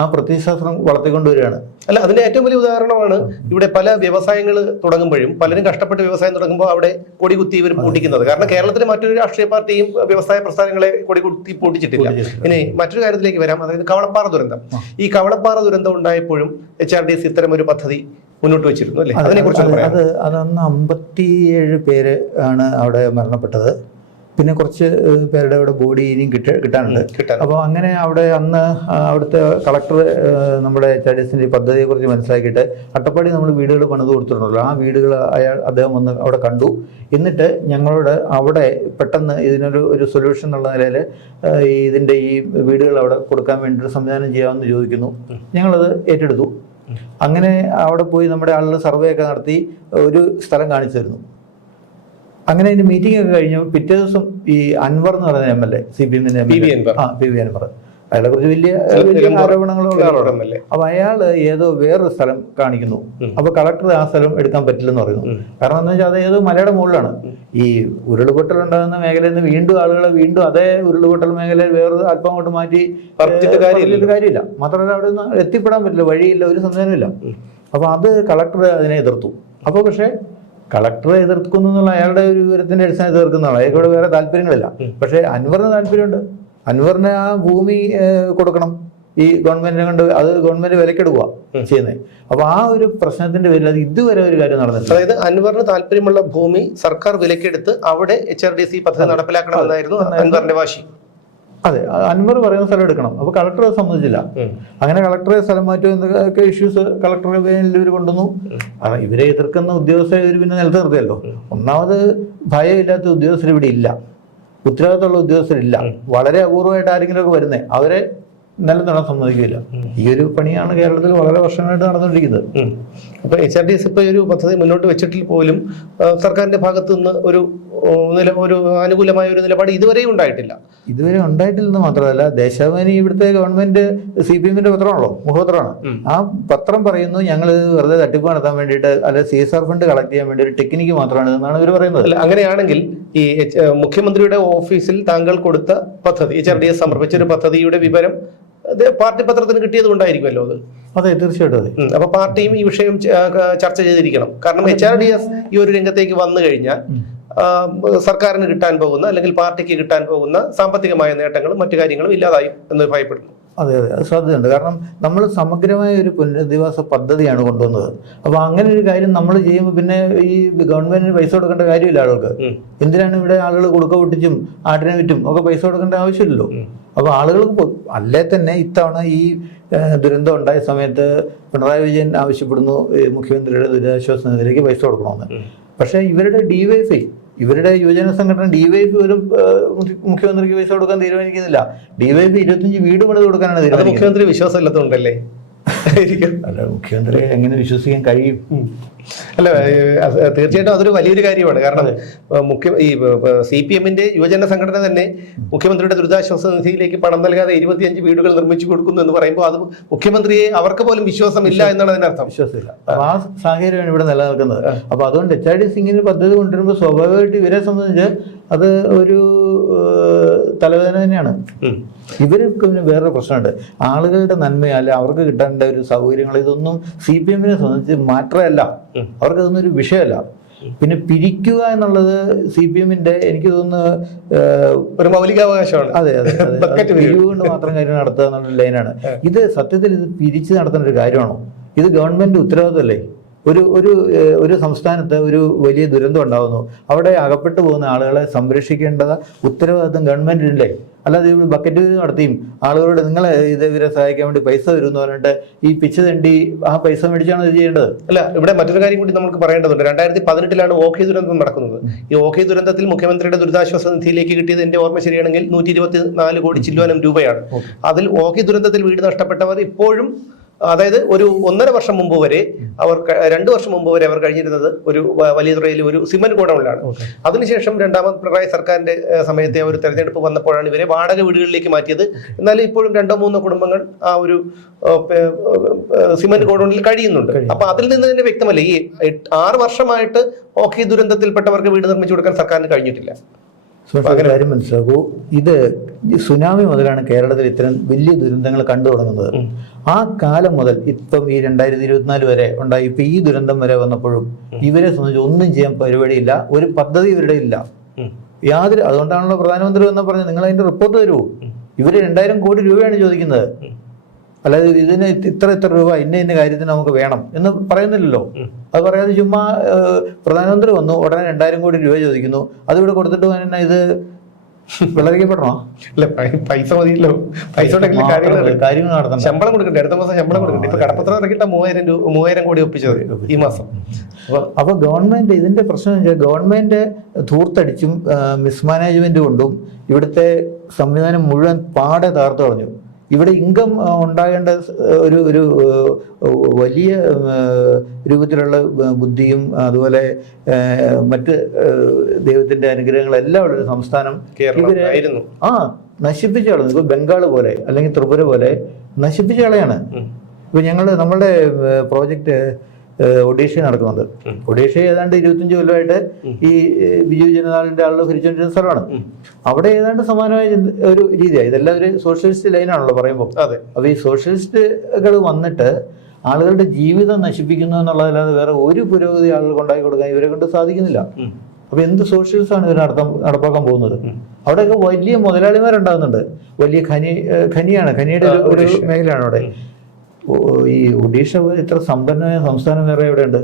ആ പ്രത്യയശാസ്ത്രം വളർത്തിക്കൊണ്ടുവരികയാണ്. അല്ല, അതിന്റെ ഏറ്റവും വലിയ ഉദാഹരണമാണ് ഇവിടെ പല വ്യവസായങ്ങൾ തുടങ്ങുമ്പോഴും പലരും കഷ്ടപ്പെട്ട് വ്യവസായം തുടങ്ങുമ്പോൾ അവിടെ കൊടികുത്തി ഇവർ പൂട്ടിക്കുന്നത്. കാരണം കേരളത്തിലെ മറ്റൊരു രാഷ്ട്രീയ പാർട്ടിയും വ്യവസായ പ്രസ്ഥാനങ്ങളെ കൊടികുത്തി പൂട്ടിച്ചിട്ടില്ല. ഇനി മറ്റൊരു കാര്യത്തിലേക്ക് വരാം, അതായത് കവളപ്പാറ ദുരന്തം. ഈ കവളപ്പാറ ദുരന്തം ഉണ്ടായപ്പോഴും HRDS ഇത്തരം ഒരു പദ്ധതി മുന്നോട്ട് വെച്ചിരുന്നു അല്ലേ? അതിനെക്കുറിച്ച് അതൊന്ന് 57 പേര് ആണ് അവിടെ മരണപ്പെട്ടത്. പിന്നെ കുറച്ച് പേരുടെ അവിടെ ബോഡി ഇനിയും കിട്ടാനുണ്ട്. അപ്പോൾ അങ്ങനെ അവിടെ അന്ന് അവിടുത്തെ കളക്ടർ നമ്മുടെ HRDS-ന്റെ പദ്ധതിയെക്കുറിച്ച് മനസ്സിലാക്കിയിട്ട് അട്ടപ്പാടി നമ്മൾ വീടുകൾ പണിത് കൊടുത്തിട്ടുണ്ടല്ലോ, ആ വീടുകൾ അദ്ദേഹം വന്ന് അവിടെ കണ്ടു. എന്നിട്ട് ഞങ്ങളോട് അവിടെ പെട്ടെന്ന് ഇതിനൊരു സൊല്യൂഷൻ എന്നുള്ള നിലയിൽ ഇതിൻ്റെ ഈ വീടുകൾ അവിടെ കൊടുക്കാൻ വേണ്ടിയിട്ട് സംവിധാനം ചെയ്യാമെന്ന് ചോദിക്കുന്നു. ഞങ്ങളത് ഏറ്റെടുത്തു. അങ്ങനെ അവിടെ പോയി നമ്മുടെ ആളുകൾ സർവേ ഒക്കെ നടത്തി ഒരു സ്ഥലം കാണിച്ചു തരുന്നു. അങ്ങനെ അതിന്റെ മീറ്റിംഗ് ഒക്കെ കഴിഞ്ഞു. പിറ്റേ ദിവസം ഈ അൻവർ എന്ന് പറയുന്ന MLA, CPM-ന്റെ PV അൻവർ, അയാളെ കുറിച്ച് വലിയ ആരോപണങ്ങളുള്ള ആളാണ്. അപ്പൊ അയാള് ഏതോ വേറൊരു സ്ഥലം കാണിക്കുന്നു. അപ്പൊ കളക്ടർ ആ സ്ഥലം എടുക്കാൻ പറ്റില്ലെന്ന് പറയുന്നു. കാരണം എന്താ വെച്ചാൽ അത് ഏതോ മലയുടെ മുകളിലാണ്. ഈ ഉരുൾപൊട്ടൽ ഉണ്ടാകുന്ന മേഖലയിൽ നിന്ന് വീണ്ടും ആളുകളെ അതേ ഉരുൾപൊട്ടൽ മേഖലയിൽ വേറൊരു അല്പം കൊണ്ട് മാറ്റി കാര്യമില്ല. മാത്രമല്ല അവിടെ നിന്ന് എത്തിപ്പെടാൻ പറ്റില്ല, വഴിയില്ല, ഒരു സംവിധാനമില്ല. അപ്പൊ അത് കളക്ടർ അതിനെ എതിർത്തു. അപ്പോൾ പക്ഷേ കളക്ടറെ എതിർക്കുന്നു എന്നുള്ള അയാളുടെ ഒരു വിവരത്തിന്റെ അടിസ്ഥാനത്തിൽ എതിർക്കുന്നതാണ്. അയാൾക്കോട് വേറെ താല്പര്യങ്ങളില്ല. പക്ഷേ അൻവറിന് താല്പര്യമുണ്ട്. അൻവറിന് ആ ഭൂമി കൊടുക്കണം, ഈ ഗവൺമെന്റിനെ കൊണ്ട് അത് ഗവൺമെന്റ് വിലക്കെടുക്കുക ചെയ്യുന്നത്. അപ്പൊ ആ ഒരു പ്രശ്നത്തിന്റെ പേരിൽ അത് ഇതുവരെ ഒരു കാര്യം നടന്നിട്ടില്ല. അതായത് അൻവറിന് താല്പര്യമുള്ള ഭൂമി സർക്കാർ വിലക്കെടുത്ത് അവിടെ HRDS പദ്ധതി നടപ്പിലാക്കണമെന്നായിരുന്നു അൻവറിന്റെ വാശി. അതെ, അൻവർ പറയുന്ന സ്ഥലം എടുക്കണം. അപ്പൊ കളക്ടർ അത് സമ്മതിച്ചില്ല. അങ്ങനെ കളക്ടറെ സ്ഥലം മാറ്റും എന്നൊക്കെ ഇഷ്യൂസ് കളക്ടറെ ഇവർ കൊണ്ടുവന്നു. കാരണം ഇവരെ എതിർക്കുന്ന ഉദ്യോഗസ്ഥരെ ഇവർ പിന്നെ നിലത്ത് നിർത്തിയല്ലോ. ഒന്നാമത് ഭയമില്ലാത്ത ഉദ്യോഗസ്ഥർ ഇവിടെ ഇല്ല, ഉത്തരവാദിത്തമുള്ള ഉദ്യോഗസ്ഥരില്ല. വളരെ അപൂർവമായിട്ട് ആരെങ്കിലും ഒക്കെ വരുന്നേ, അവരെ നിലനിർത്താൻ സമ്മതിക്കില്ല. ഈ ഒരു പണിയാണ് കേരളത്തിൽ വളരെ വർഷങ്ങളായിട്ട് നടന്നുകൊണ്ടിരിക്കുന്നത്. അപ്പൊ HRDS ഇപ്പൊ ഒരു പദ്ധതി മുന്നോട്ട് വെച്ചിട്ടിൽ പോലും സർക്കാരിന്റെ ഭാഗത്തു നിന്ന് ഒരു അനുകൂലമായ ഒരു നിലപാട് ഇതുവരെ ഉണ്ടായിട്ടില്ലെന്ന് മാത്രമല്ല, ദേശാഭിമാനി ഇവിടുത്തെ ഗവൺമെന്റ് CPM-ന്റെ പത്രമാണല്ലോ, മുഖപത്രമാണ്. ആ പത്രം പറയുന്നു ഞങ്ങൾ വെറുതെ തട്ടിപ്പ് നടത്താൻ വേണ്ടിയിട്ട് അല്ലെ CSR ഫണ്ട് കളക്ട് ചെയ്യാൻ വേണ്ടി ഒരു ടെക്നിക്ക് മാത്രമാണ് എന്നാണ് ഇവർ പറയുന്നത്. അങ്ങനെയാണെങ്കിൽ ഈ മുഖ്യമന്ത്രിയുടെ ഓഫീസിൽ താങ്കൾ കൊടുത്ത പദ്ധതി, HRDS സമർപ്പിച്ച ഒരു പദ്ധതിയുടെ വിവരം പാർട്ടി പത്രത്തിന് കിട്ടിയത് കൊണ്ടായിരിക്കുമല്ലോ അത്? അതെ, തീർച്ചയായിട്ടും അതെ. അപ്പൊ പാർട്ടിയും ഈ വിഷയം ചർച്ച ചെയ്തിരിക്കണം. കാരണം HRDS ഈ ഒരു രംഗത്തേക്ക് വന്നു കഴിഞ്ഞാൽ സർക്കാരിന് കിട്ടാൻ പോകുന്ന അല്ലെങ്കിൽ പാർട്ടിക്ക് കിട്ടാൻ പോകുന്ന സാമ്പത്തികമായ നേട്ടങ്ങളും മറ്റു കാര്യങ്ങളും ഇല്ലാതായി എന്ന് ഭയപ്പെടുന്നു. അതെ, അത് സാധ്യതയുണ്ട്. കാരണം നമ്മൾ സമഗ്രമായ ഒരു പുനരധിവാസ പദ്ധതിയാണ് കൊണ്ടുവന്നത്. അപ്പൊ അങ്ങനെ ഒരു കാര്യം നമ്മൾ ചെയ്യുമ്പോൾ പിന്നെ ഈ ഗവൺമെന്റിന് പൈസ കൊടുക്കേണ്ട കാര്യമില്ല ആളുകൾക്ക്. എന്തിനാണ് ഇവിടെ ആളുകൾ കൊടുക്ക പൊട്ടിച്ചും ആട്ടിനെ വിറ്റും ഒക്കെ പൈസ കൊടുക്കേണ്ട ആവശ്യമില്ലല്ലോ. അപ്പൊ ആളുകൾക്ക് അല്ലേ തന്നെ ഇത്തവണ ഈ ദുരന്തം ഉണ്ടായ സമയത്ത് പിണറായി വിജയൻ ആവശ്യപ്പെടുന്നു മുഖ്യമന്ത്രിയുടെ ദുരിതാശ്വാസ നിധിയിലേക്ക് പൈസ കൊടുക്കണമെന്ന്. പക്ഷേ ഇവരുടെ യുവജന സംഘടന DYFI ഒരു മുഖ്യമന്ത്രിക്ക് പൈസ കൊടുക്കാൻ തീരുമാനിക്കുന്നില്ല. DYFI 25 വീട് പണിത് കൊടുക്കാനാണ് തീരുമാനിക്കുന്നത്. മുഖ്യമന്ത്രി വിശ്വാസമില്ലാത്തതുകൊണ്ടല്ലേ? അല്ല, മുഖ്യമന്ത്രിയെ എങ്ങനെ വിശ്വസിക്കാൻ കഴിയും? അല്ല, തീർച്ചയായിട്ടും അതൊരു വലിയൊരു കാര്യമാണ്. കാരണം ഈ CPM-ന്റെ യുവജന സംഘടന തന്നെ മുഖ്യമന്ത്രിയുടെ ദുരിതാശ്വാസ നിധിയിലേക്ക് പണം നൽകാതെ 25 വീടുകൾ നിർമ്മിച്ചു കൊടുക്കുന്നു എന്ന് പറയുമ്പോൾ അത് മുഖ്യമന്ത്രിയെ അവർക്ക് പോലും വിശ്വാസമില്ല എന്നാണ് അതിനർത്ഥം. വിശ്വാസമില്ല. അപ്പൊ ആ സാഹചര്യമാണ് ഇവിടെ നിലനിൽക്കുന്നത്. അപ്പൊ അതുകൊണ്ട് HRDS ഇങ്ങനെ പദ്ധതി കൊണ്ടുവരുമ്പോൾ സ്വാഭാവികമായിട്ട് ഇവരെ സംബന്ധിച്ച് അത് ഒരു തലവേദന തന്നെയാണ്. ഇവർക്ക് പിന്നെ വേറൊരു പ്രശ്നമുണ്ട്. ആളുകളുടെ നന്മ അല്ല അവർക്ക് കിട്ടേണ്ട ഒരു സൗകര്യങ്ങൾ ഇതൊന്നും CPM-നെ സംബന്ധിച്ച് മാറ്ററല്ല. അവർക്കതൊന്നും ഒരു വിഷയമല്ല. പിന്നെ പിരിക്കുക എന്നുള്ളത് CPM-ന്റെ എനിക്ക് തോന്നുന്നു ഒരു മൗലികാവകാശമാണ്. അതെ അതെ പിരിവുകൊണ്ട് മാത്രം കാര്യം നടത്തുക എന്നുള്ള ലൈനാണ്. ഇത് സത്യത്തിൽ ഇത് പിരിച്ച് നടത്തേണ്ട ഒരു കാര്യമാണോ? ഇത് ഗവൺമെന്റ് ഉത്തരവാദിത്തമല്ലേ? ഒരു സംസ്ഥാനത്ത് ഒരു വലിയ ദുരന്തം ഉണ്ടാകുന്നു, അവിടെ അകപ്പെട്ടു പോകുന്ന ആളുകളെ സംരക്ഷിക്കേണ്ടത് ഉത്തരവാദിത്തം ഗവൺമെന്റിനില്ലേ? അല്ലാതെ ഇവിടെ ബക്കറ്റ് നടത്തിയും ആളുകളോട് നിങ്ങളെ ഇവരെ സഹായിക്കാൻ വേണ്ടി പൈസ വരും എന്ന് പറഞ്ഞിട്ട് ഈ പിച്ച് തണ്ടി ആ പൈസ മേടിച്ചാണ് ഇത് ചെയ്യേണ്ടത്. അല്ല, ഇവിടെ മറ്റൊരു കാര്യം കൂടി നമുക്ക് പറയേണ്ടതുണ്ട്. 2018 ഓഖി ദുരന്തം നടക്കുന്നത്. ഈ ഓഖി ദുരന്തത്തിൽ മുഖ്യമന്ത്രിയുടെ ദുരിതാശ്വാസ നിധിയിലേക്ക് കിട്ടിയത് എന്റെ ഓർമ്മ ശരിയാണെങ്കിൽ 124 കോടി ചില്ലുവാനം രൂപയാണ്. അതിൽ ഓഖി ദുരന്തത്തിൽ വീട് നഷ്ടപ്പെട്ടവർ ഇപ്പോഴും, അതായത് ഒരു 1.5 വർഷം മുമ്പ് വരെ 2 വർഷം മുമ്പ് വരെ അവർ കഴിഞ്ഞിരുന്നത് ഒരു വലിയ തുറയിൽ ഒരു സിമന്റ് ഗോഡൌണിലാണ്. അതിനുശേഷം രണ്ടാമത് പിണറായി സർക്കാരിന്റെ സമയത്തെ ഒരു തെരഞ്ഞെടുപ്പ് വന്നപ്പോഴാണ് ഇവരെ വാടക വീടുകളിലേക്ക് മാറ്റിയത്. എന്നാലും ഇപ്പോഴും 2-3 കുടുംബങ്ങൾ ആ ഒരു സിമന്റ് ഗോഡൌണിൽ കഴിയുന്നുണ്ട്. അപ്പൊ അതിൽ നിന്ന് തന്നെ വ്യക്തമല്ലേ, ഈ 6 വർഷമായിട്ട് ഓഖി ദുരന്തത്തിൽപ്പെട്ടവർക്ക് വീട് നിർമ്മിച്ചു കൊടുക്കാൻ സർക്കാരിന് കഴിഞ്ഞിട്ടില്ല. കാര്യം മനസ്സിലാക്കൂ, ഇത് സുനാമി മുതലാണ് കേരളത്തിൽ ഇത്തരം വലിയ ദുരന്തങ്ങൾ കണ്ടു തുടങ്ങുന്നത്. ആ കാലം മുതൽ ഇപ്പം ഈ 2024 വരെ ഉണ്ടായി. ഇപ്പൊ ഈ ദുരന്തം വരെ വന്നപ്പോഴും ഇവരെ സംബന്ധിച്ച് ഒന്നും ചെയ്യാൻ പരിപാടിയില്ല, ഒരു പദ്ധതി ഇവരുടെ ഇല്ല യാതൊരു. അതുകൊണ്ടാണല്ലോ പ്രധാനമന്ത്രി വന്ന് പറഞ്ഞത് നിങ്ങൾ അതിന്റെ റിപ്പോർട്ട് തരൂ. ഇവര് 2000 കോടി രൂപയാണ് ചോദിക്കുന്നത്, അല്ലാതെ ഇതിന് ഇത്ര രൂപ ഇന്ന കാര്യത്തിന് നമുക്ക് വേണം എന്ന് പറയുന്നില്ലല്ലോ. അത് പറയാതെ ചുമ്മാ പ്രധാനമന്ത്രി വന്നു ഉടനെ 2000 കോടി രൂപ ചോദിക്കുന്നു, അതിവിടെ കൊടുത്തിട്ട് തന്നെ ഇത് വിളറിക്കപ്പെടണോ? അല്ല, പൈസ മതിയല്ലോ. പൈസ കാര്യങ്ങൾ നടത്തണം. ശമ്പളം കൊടുക്കണ്ടേ? അടുത്ത മാസം ശമ്പളം കൊടുക്കണ്ടേ? ഇപ്പൊ കടപ്പത്രം ഇറക്കിട്ട 3000 കോടി ഒപ്പിച്ചത് ഈ മാസം. അപ്പൊ ഗവൺമെന്റ് ഇതിന്റെ പ്രശ്നം വെച്ചാൽ ഗവൺമെന്റ് ധൂർത്തടിച്ചും മിസ്മാനേജ്മെന്റ് കൊണ്ടും ഇവിടുത്തെ സംവിധാനം മുഴുവൻ പാടെ തകർത്തു കളഞ്ഞു. ഇവിടെ ഇൻകം ഉണ്ടാകേണ്ട ഒരു വലിയ രൂപത്തിലുള്ള ബുദ്ധിയും അതുപോലെ മറ്റ് ദൈവത്തിന്റെ അനുഗ്രഹങ്ങളെല്ലാം ഉള്ളൊരു സംസ്ഥാനം നശിപ്പിച്ചു കളഞ്ഞു. ഇപ്പൊ ബംഗാൾ പോലെ അല്ലെങ്കിൽ ത്രിപുര പോലെ നശിപ്പിച്ചു കളയാണ്. ഇപ്പൊ നമ്മളുടെ പ്രോജക്റ്റ് ഒഡീഷ നടക്കുന്നുണ്ട്. ഒഡീഷ ഏതാണ്ട് 25 കൊല്ലമായിട്ട് ഈ ബിജു ജനതാളിന്റെ ആളുകൾ ഭരിച്ചുകൊണ്ടിരുന്ന സ്ഥലമാണ്. അവിടെ ഏതാണ്ട് സമാനമായ ഒരു രീതിയാണ്. ഇതെല്ലാം ഒരു സോഷ്യലിസ്റ്റ് ലൈനാണല്ലോ പറയുമ്പോൾ. അപ്പൊ ഈ സോഷ്യലിസ്റ്റുകൾ വന്നിട്ട് ആളുകളുടെ ജീവിതം നശിപ്പിക്കുന്നു എന്നുള്ളതല്ലാതെ വേറെ ഒരു പുരോഗതി ആളുകൾക്ക് ഉണ്ടാക്കി കൊടുക്കാൻ ഇവരെ കൊണ്ട് സാധിക്കുന്നില്ല. അപ്പൊ എന്ത് സോഷ്യലിസ്റ്റ് ആണ് ഇവർ നടപ്പാക്കാൻ പോകുന്നത്? അവിടെയൊക്കെ വലിയ മുതലാളിമാരുണ്ടാകുന്നുണ്ട്. വലിയ ഖനിയുടെ ഒരു മേഖലയാണ് അവിടെ. ഈ ഒഡീഷ ഇത്ര സമ്പന്നമായ സംസ്ഥാനം വേറെ എവിടെയുണ്ട്?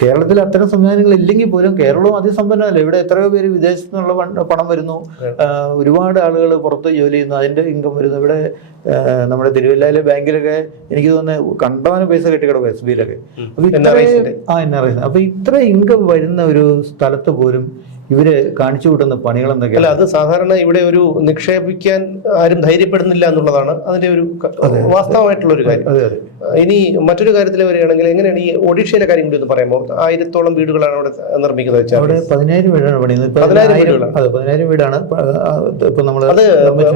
കേരളത്തിൽ അത്തരം സംവിധാനങ്ങൾ ഇല്ലെങ്കിൽ പോലും കേരളവും അതിസമ്പന്നമല്ല. ഇവിടെ എത്രയോ പേര് വിദേശത്തു നിന്നുള്ള പണം വരുന്നു, ഒരുപാട് ആളുകൾ പുറത്ത് ജോലി ചെയ്യുന്നു, അതിന്റെ ഇൻകം വരുന്നു. ഇവിടെ നമ്മുടെ തിരുവല്ലയിലെ ബാങ്കിലൊക്കെ എനിക്ക് തോന്നുന്നു കണ്ടവന് പൈസ കെട്ടിക്കിടക്കും, SBയിലൊക്കെ. അപ്പൊ ഇത്ര ഇൻകം വരുന്ന ഒരു സ്ഥലത്ത് പോലും ഇവര് കാണിച്ചു കൂട്ടുന്ന പണികൾ എന്തൊക്കെയാണ്? അല്ല, അത് സാധാരണ ഇവിടെ ഒരു നിക്ഷേപിക്കാൻ ആരും ധൈര്യപ്പെടുന്നില്ല എന്നുള്ളതാണ് അതിന്റെ ഒരു വാസ്തവമായിട്ടുള്ള ഒരു കാര്യം. ഇനി മറ്റൊരു കാര്യത്തിൽ വരികയാണെങ്കിൽ എങ്ങനെയാണ് ഈ ഒഡീഷയിലെ കാര്യം കൂടി ഒന്ന് പറയുമ്പോൾ 1000-ഓളം വീടുകളാണ് അവിടെ നിർമ്മിക്കുന്നത്. അവിടെ 10,000 വീടാണ് പണിയുന്നത്. 10,000 വീടാണ് ഇപ്പൊ നമ്മള്. അത്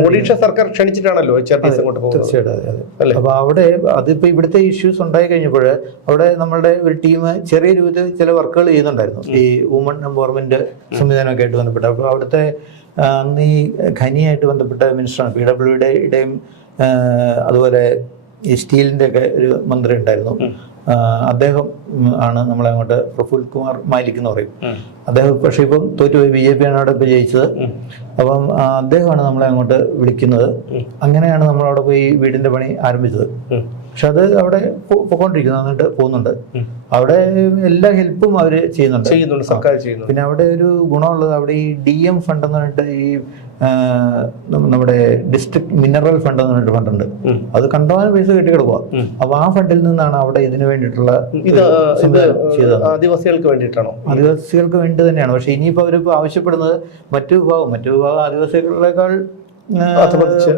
ഒഡീഷ സർക്കാർ ക്ഷണിച്ചിട്ടാണല്ലോ HRDS അങ്ങോട്ട് പോകുന്നത്. തീർച്ചയായിട്ടും. അപ്പൊ അവിടെ അതിപ്പോ ഇവിടുത്തെ ഇഷ്യൂസ് ഉണ്ടായി കഴിഞ്ഞപ്പോൾ അവിടെ നമ്മളുടെ ഒരു ടീം ചെറിയ രൂപത്തിൽ ചില വർക്കുകൾ ചെയ്യുന്നുണ്ടായിരുന്നു, ഈ വുമൺ എംപവർമെന്റ് സംവിധാനമൊക്കെ ആയിട്ട് ബന്ധപ്പെട്ട്. അപ്പോൾ അവിടുത്തെ അന്ന് ഈ ഖനിയായിട്ട് ബന്ധപ്പെട്ട മിനിസ്റ്ററാണ്, PWDയുടെയും അതുപോലെ ഈ സ്റ്റീലിൻ്റെ ഒക്കെ ഒരു മന്ത്രി ഉണ്ടായിരുന്നു. അദ്ദേഹം ആണ് നമ്മളെ അങ്ങോട്ട്, പ്രഫുൽ കുമാർ മാലിക് എന്ന് പറയും അദ്ദേഹം. പക്ഷെ ഇപ്പം തോറ്റുപോയി, BJP ആണ് അവിടെ ഇപ്പം ജയിച്ചത്. അപ്പം അദ്ദേഹമാണ് നമ്മളെ അങ്ങോട്ട് വിളിക്കുന്നത്. അങ്ങനെയാണ് നമ്മളവിടെ പോയി വീടിന്റെ പണി ആരംഭിച്ചത്. പക്ഷെ അത് അവിടെ പോയിക്കൊണ്ടിരിക്കുന്നു, എന്നിട്ട് പോകുന്നുണ്ട്. അവിടെ എല്ലാ ഹെൽപ്പും അവര് ചെയ്യുന്നുണ്ട്, സർക്കാർ ചെയ്യുന്നു. പിന്നെ അവിടെ ഒരു ഗുണമുള്ളത്, അവിടെ ഈ DM ഫണ്ട് എന്ന് പറഞ്ഞിട്ട് ഈ നമ്മുടെ ഡിസ്ട്രിക്ട് മിനറൽ ഫണ്ട് എന്ന് പറഞ്ഞിട്ട് ഫണ്ടുണ്ട്. അത് കണ്ടമാനം പൈസ കെട്ടിക്കിടക്കുക. അപ്പൊ ആ ഫണ്ടിൽ നിന്നാണ് അവിടെ ഇതിനു വേണ്ടിയിട്ടുള്ള ആദിവാസികൾക്ക് വേണ്ടിയിട്ടാണോ? ആദിവാസികൾക്ക് വേണ്ടി തന്നെയാണ്. പക്ഷെ ഇനിയിപ്പോ അവരിപ്പോ ആവശ്യപ്പെടുന്നത് മറ്റു വിഭാഗം ആദിവാസികളെക്കാൾ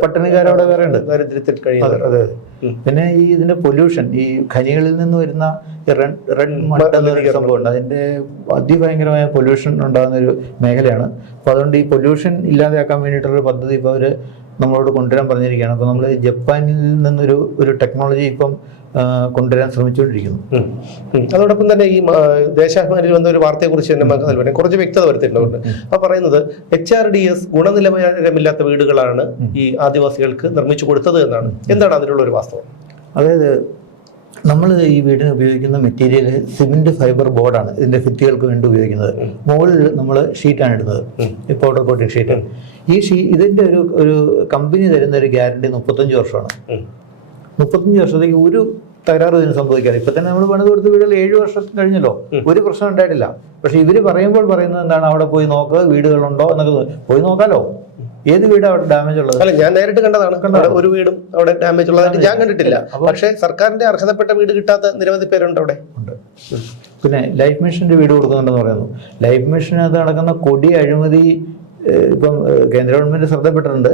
പട്ടിണിക്കാരവിടെ വേറെ ഉണ്ട്, ദാരിദ്ര്യത്തിൽ കഴിയുന്നത്. അതെ. പിന്നെ ഈ ഇതിന്റെ പൊല്യൂഷൻ, ഈ ഖനികളിൽ നിന്ന് വരുന്ന ഈ റെഡ് മഡ് എന്നൊരു സംഭവമുണ്ട്, അതിന്റെ അതിഭയങ്കരമായ പൊല്യൂഷൻ ഉണ്ടാകുന്ന ഒരു മേഖലയാണ്. അപ്പൊ അതുകൊണ്ട് ഈ പൊല്യൂഷൻ ഇല്ലാതെയാക്കാൻ വേണ്ടിയിട്ടുള്ള പദ്ധതി ഇപ്പോൾ അവര് നമ്മളോട് കൊണ്ടുവരാൻ പറഞ്ഞിരിക്കുകയാണ്. അപ്പോൾ നമ്മൾ ജപ്പാനിൽ നിന്നൊരു ടെക്നോളജി ഇപ്പം കൊണ്ടുവരാൻ ശ്രമിച്ചുകൊണ്ടിരിക്കുന്നു. അതോടൊപ്പം തന്നെ ഈ ദേശാഭിമാനിയിൽ വന്ന ഒരു വാർത്തയെ കുറിച്ച് തന്നെ നമുക്ക് നൽകണം, കുറച്ച് വ്യക്തത വരുത്തിയിട്ടുണ്ട്. അപ്പോൾ പറയുന്നത് HRDS ഗുണനിലവാരമില്ലാത്ത വീടുകളാണ് ഈ ആദിവാസികൾക്ക് നിർമ്മിച്ചു കൊടുത്തത് എന്നാണ്. എന്താണ് അതിനുള്ള ഒരു വാസ്തവം? അതായത് നമ്മൾ ഈ വീടിന് ഉപയോഗിക്കുന്ന മെറ്റീരിയൽ സിമെന്റ് ഫൈബർ ബോർഡാണ് ഇതിന്റെ ഭിത്തികൾക്ക് വേണ്ടി ഉപയോഗിക്കുന്നത്. മുകളിൽ നമ്മൾ ഷീറ്റാണ് ഇടുന്നത്, ഈ പൗഡർ കോട്ടിംഗ് ഷീറ്റ്. ഇതിന്റെ ഒരു കമ്പനി തരുന്ന ഒരു ഗ്യാരണ്ടി 35 വർഷമാണ്. 35 വർഷത്തേക്ക് ഒരു തകരാറ് ഇതിന് സംഭവിക്കാറ്. ഇപ്പൊ തന്നെ നമ്മൾ പണിത് കൊടുത്ത വീടുകൾ 7 വർഷം കഴിഞ്ഞല്ലോ, ഒരു പ്രശ്നം ഉണ്ടായിട്ടില്ല. പക്ഷെ ഇവര് പറയുന്നത് എന്താണ്, അവിടെ പോയി നോക്കുക വീടുകളുണ്ടോ എന്നൊക്കെ. പോയി നോക്കാലോ, ഏത് വീടാണ് അവിടെ ഡാമേജ് ഉള്ളത്? അല്ല, ഞാൻ നേരിട്ട് കണ്ടതാണ്. ഒരു വീടും അവിടെ ഡാമേജ് ഉള്ളതായിട്ട് ഞാൻ കണ്ടിട്ടില്ല. പക്ഷേ സർക്കാരിന്റെ അർഹതപ്പെട്ട വീട് കിട്ടാത്ത നിരവധി പേരുണ്ട് അവിടെ. പിന്നെ ലൈഫ് മിഷന്റെ വീട് കൊടുക്കുന്നുണ്ടെന്ന് പറയുന്നു. ലൈഫ് മിഷനകത്ത് നടക്കുന്ന കൊടി അഴിമതി ഇപ്പം കേന്ദ്ര ഗവൺമെന്റ് ശ്രദ്ധപ്പെട്ടിട്ടുണ്ട്.